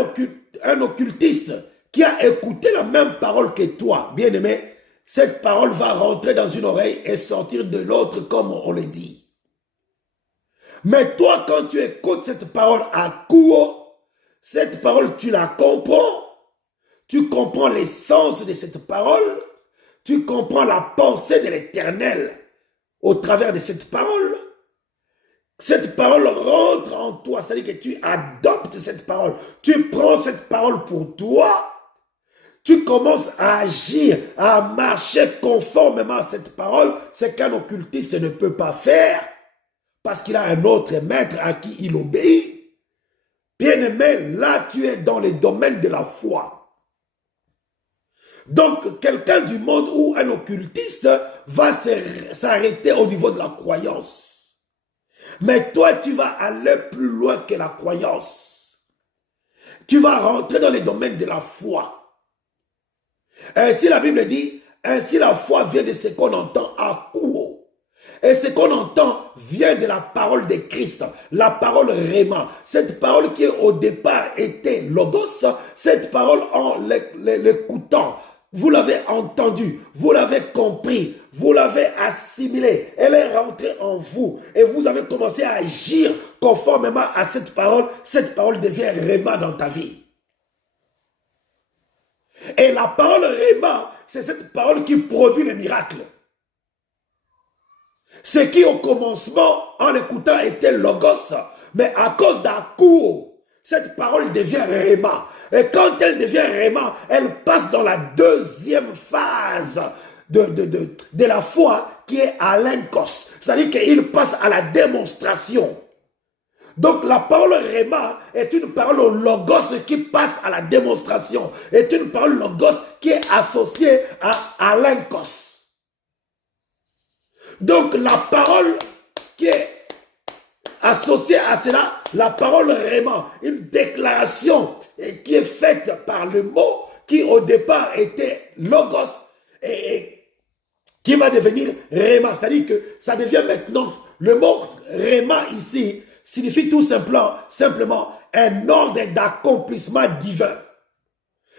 occultiste qui a écouté la même parole que toi, bien-aimé, cette parole va rentrer dans une oreille et sortir de l'autre comme on le dit. Mais toi, quand tu écoutes cette parole à Kuo, cette parole, tu la comprends. Tu comprends l'essence de cette parole. Tu comprends la pensée de l'Éternel au travers de cette parole. Cette parole rentre en toi, c'est-à-dire que tu adoptes cette parole. Tu prends cette parole pour toi. Tu commences à agir, à marcher conformément à cette parole, ce qu'un occultiste ne peut pas faire, parce qu'il a un autre maître à qui il obéit. Bien-aimé, là tu es dans le domaine de la foi. Donc, quelqu'un du monde ou un occultiste va s'arrêter au niveau de la croyance. Mais toi, tu vas aller plus loin que la croyance. Tu vas rentrer dans le domaine de la foi. Ainsi la Bible dit, ainsi la foi vient de ce qu'on entend à Kuo. Et ce qu'on entend vient de la parole de Christ, la parole Réma. Cette parole qui au départ était Logos, cette parole en l'écoutant, vous l'avez entendue, vous l'avez compris, vous l'avez assimilée, elle est rentrée en vous et vous avez commencé à agir conformément à cette parole devient Réma dans ta vie. Et la parole Réma, c'est cette parole qui produit les miracles. Ce qui au commencement, en l'écoutant, était Logos. Mais à cause d'Akuo, cette parole devient Réma. Et quand elle devient Réma, elle passe dans la deuxième phase de la foi qui est à l'enkos. C'est-à-dire qu'il passe à la démonstration. Donc la parole Réma est une parole au logos qui passe à la démonstration. Est une parole logos qui est associée à l'enkos. Donc la parole qui est associée à cela, la parole Réma, une déclaration qui est faite par le mot qui au départ était logos et qui va devenir Réma. C'est-à-dire que ça devient maintenant, le mot Réma ici signifie tout simplement un ordre d'accomplissement divin.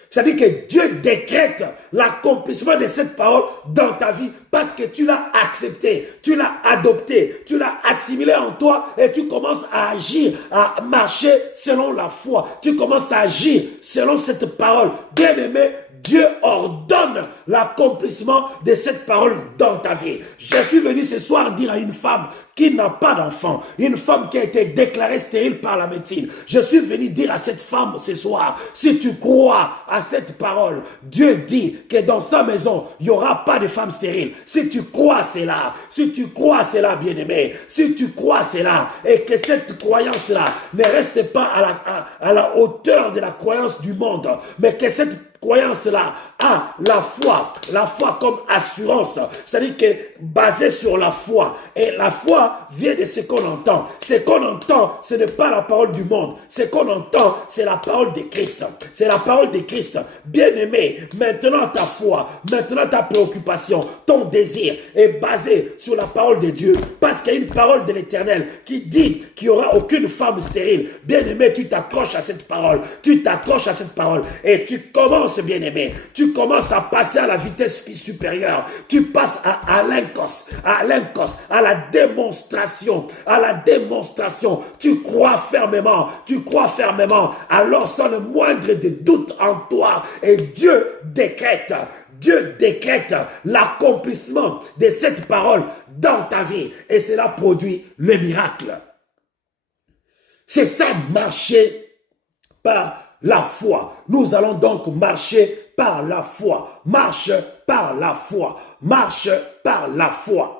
C'est-à-dire que Dieu décrète l'accomplissement de cette parole dans ta vie parce que tu l'as accepté, tu l'as adopté, tu l'as assimilé en toi et tu commences à agir, à marcher selon la foi. Tu commences à agir selon cette parole. Bien-aimé, Dieu ordonne l'accomplissement de cette parole dans ta vie. Je suis venu ce soir dire à une femme qui n'a pas d'enfant, une femme qui a été déclarée stérile par la médecine. Je suis venu dire à cette femme ce soir, si tu crois à cette parole, Dieu dit que dans sa maison, il n'y aura pas de femme stérile. Si tu crois cela, bien-aimé, si tu crois cela et que cette croyance-là ne reste pas à la hauteur de la croyance du monde, mais que cette croyance-là a la foi comme assurance, c'est-à-dire que basée sur la foi. Et la foi vient de ce qu'on entend. Ce qu'on entend, ce n'est pas la parole du monde. Ce qu'on entend, c'est la parole de Christ. C'est la parole de Christ. Bien-aimé, maintenant ta foi, maintenant ta préoccupation, ton désir est basé sur la parole de Dieu. Parce qu'il y a une parole de l'Éternel qui dit qu'il n'y aura aucune femme stérile. Bien-aimé, tu t'accroches à cette parole. Tu t'accroches à cette parole et tu commences, bien-aimé, tu commences à passer à la vitesse supérieure. Tu passes à l'enkos, à la démonstration, Tu crois fermement, alors sans le moindre de doute en toi. Et Dieu décrète l'accomplissement de cette parole dans ta vie. Et cela produit le miracle. C'est ça, marcher par la foi. Nous allons donc marcher par la foi. Marche par la foi. Marche par la foi.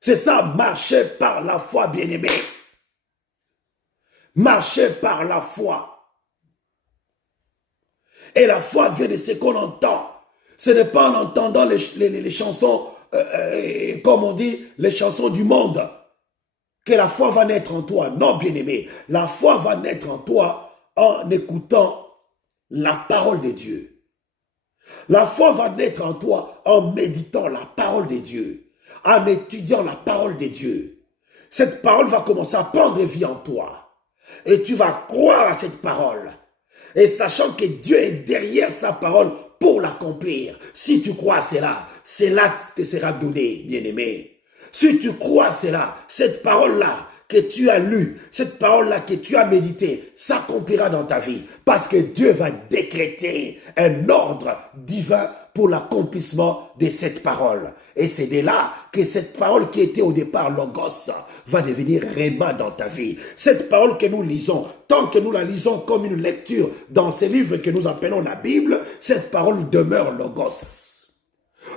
C'est ça, marcher par la foi, bien-aimé. Marcher par la foi. Et la foi vient de ce qu'on entend. Ce n'est pas en entendant les chansons, comme on dit, les chansons du monde, que la foi va naître en toi. Non, bien-aimé, la foi va naître en toi en écoutant la parole de Dieu. La foi va naître en toi en méditant la parole de Dieu, en étudiant la parole de Dieu. Cette parole va commencer à prendre vie en toi. Et tu vas croire à cette parole. Et sachant que Dieu est derrière sa parole pour l'accomplir. Si tu crois à cela, cela te sera donné, bien-aimé. Si tu crois à cela, cette parole-là, que tu as lu, cette parole-là que tu as médité, s'accomplira dans ta vie. Parce que Dieu va décréter un ordre divin pour l'accomplissement de cette parole. Et c'est de là que cette parole qui était au départ Logos va devenir Réma dans ta vie. Cette parole que nous lisons, tant que nous la lisons comme une lecture dans ces livres que nous appelons la Bible, cette parole demeure Logos.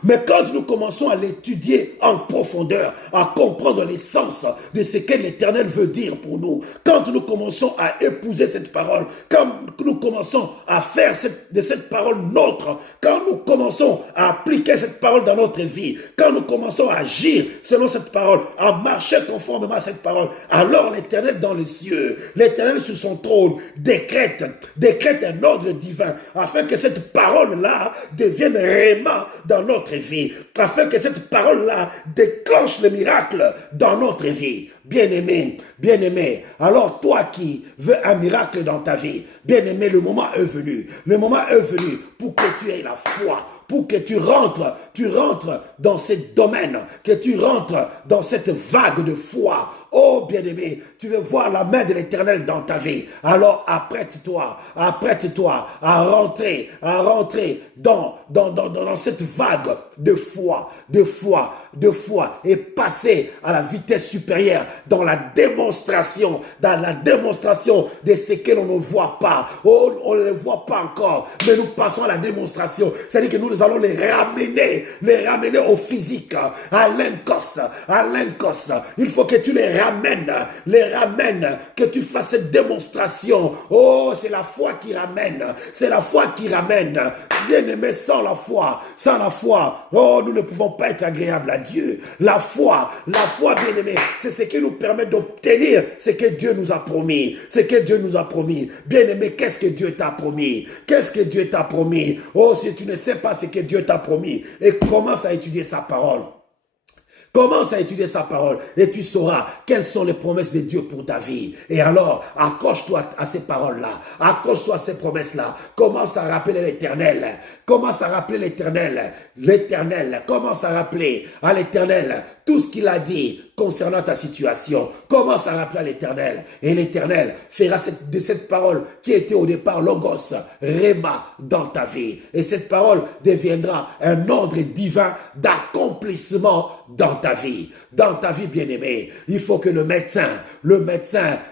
Mais quand nous commençons à l'étudier en profondeur, à comprendre l'essence de ce que l'Éternel veut dire pour nous, quand nous commençons à épouser cette parole, quand nous commençons à faire de cette parole nôtre, quand nous commençons à appliquer cette parole dans notre vie, quand nous commençons à agir selon cette parole, à marcher conformément à cette parole, alors l'Éternel dans les cieux, l'Éternel sur son trône, décrète un ordre divin, afin que cette parole-là devienne Réma dans notre vie, afin que cette parole-là déclenche le miracle dans notre vie. Bien-aimé, alors toi qui veux un miracle dans ta vie, bien-aimé, le moment est venu pour que tu aies la foi, pour que tu rentres dans ce domaine, que tu rentres dans cette vague de foi. Oh bien-aimé, tu veux voir la main de l'Éternel dans ta vie, alors apprête-toi à rentrer dans cette vague de foi, et passer à la vitesse supérieure, dans la démonstration de ce que l'on ne voit pas. Oh, on ne le voit pas encore, mais nous passons à la démonstration. C'est-à-dire que nous allons les ramener au physique, à l'incos. Il faut que tu les ramènes, que tu fasses cette démonstration. Oh, c'est la foi qui ramène, Bien-aimé, sans la foi, oh, nous ne pouvons pas être agréables à Dieu. La foi, bien-aimé, c'est ce qui nous permet d'obtenir ce que Dieu nous a promis. Bien-aimé, qu'est-ce que Dieu t'a promis? Oh, si tu ne sais pas ce que Dieu t'a promis, et commence à étudier sa parole. Commence à étudier sa parole et tu sauras quelles sont les promesses de Dieu pour ta vie. Et alors, accroche-toi à ces paroles-là. Accroche-toi à ces promesses-là. Commence à rappeler l'Éternel. Commence à rappeler l'Éternel. Commence à rappeler à l'Éternel tout ce qu'il a dit concernant ta situation. Commence à rappeler à l'Éternel. Et l'Éternel fera de cette parole qui était au départ Logos, Réma dans ta vie. Et cette parole deviendra un ordre divin d'accomplissement dans ta vie. Dans ta vie, bien-aimé, il faut que le médecin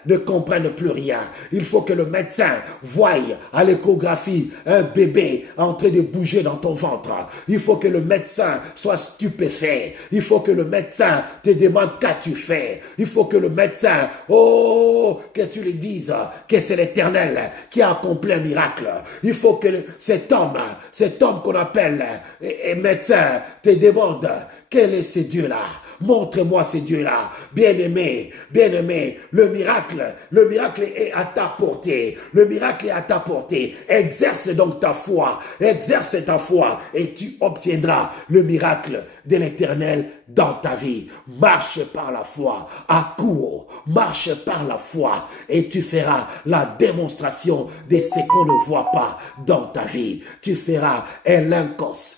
ne comprenne plus rien. Il faut que le médecin voie à l'échographie un bébé en train de bouger dans ton ventre. Il faut que le médecin soit stupéfait. Il faut que le médecin te demande qu'as-tu fait. Il faut que le médecin, que tu lui dises que c'est l'Éternel qui a accompli un miracle. Il faut que cet homme qu'on appelle médecin te demande quel est ce Dieu-là. Montre-moi ce Dieu-là. Bien-aimé, le miracle est à ta portée. Exerce donc ta foi. Et tu obtiendras le miracle de l'Éternel dans ta vie. Marche par la foi. Marche par la foi et tu feras la démonstration de ce qu'on ne voit pas dans ta vie. Tu feras un linkos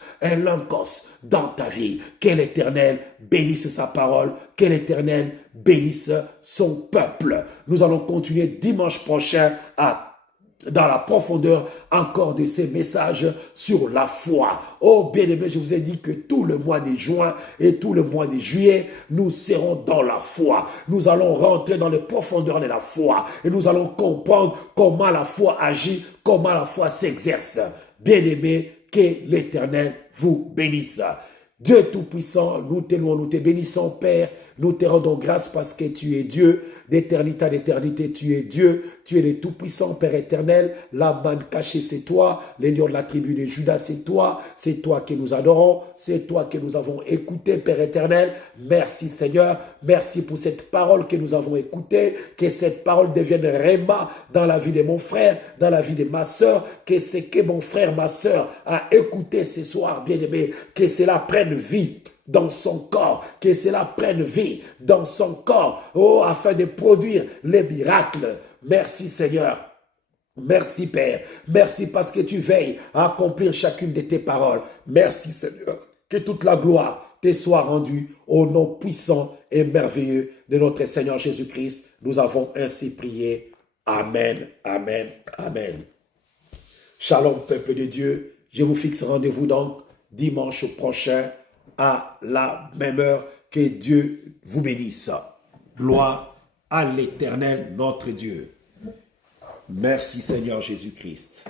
dans ta vie. Que l'Éternel bénisse sa parole, que l'Éternel bénisse son peuple. Nous allons continuer dimanche prochain dans la profondeur encore de ces messages sur la foi. Oh bien-aimé, je vous ai dit que tout le mois de juin et tout le mois de juillet, nous serons dans la foi. Nous allons rentrer dans les profondeurs de la foi et nous allons comprendre comment la foi agit, comment la foi s'exerce. Bien-aimé, que l'Éternel vous bénisse. Dieu Tout-Puissant, nous te louons, nous te bénissons, Père. Nous te rendons grâce parce que tu es Dieu. D'éternité à d'éternité, tu es Dieu. Tu es le Tout-Puissant, Père éternel. La manne cachée, c'est toi. Les lions de la tribu de Judas, c'est toi. C'est toi que nous adorons. C'est toi que nous avons écouté, Père éternel. Merci, Seigneur. Merci pour cette parole que nous avons écoutée. Que cette parole devienne réma dans la vie de mon frère, dans la vie de ma soeur. Que ce que mon frère, ma soeur a écouté ce soir, bien-aimé, que cela prenne vie dans son corps, que cela prenne vie dans son corps, afin de produire les miracles. Merci Seigneur. Merci Père. Merci parce que tu veilles à accomplir chacune de tes paroles. Merci Seigneur. Que toute la gloire te soit rendue au nom puissant et merveilleux de notre Seigneur Jésus-Christ. Nous avons ainsi prié. Amen, amen, amen. Shalom peuple de Dieu. Je vous fixe rendez-vous donc dimanche prochain à la même heure. Que Dieu vous bénisse. Gloire à l'Éternel, notre Dieu. Merci Seigneur Jésus-Christ.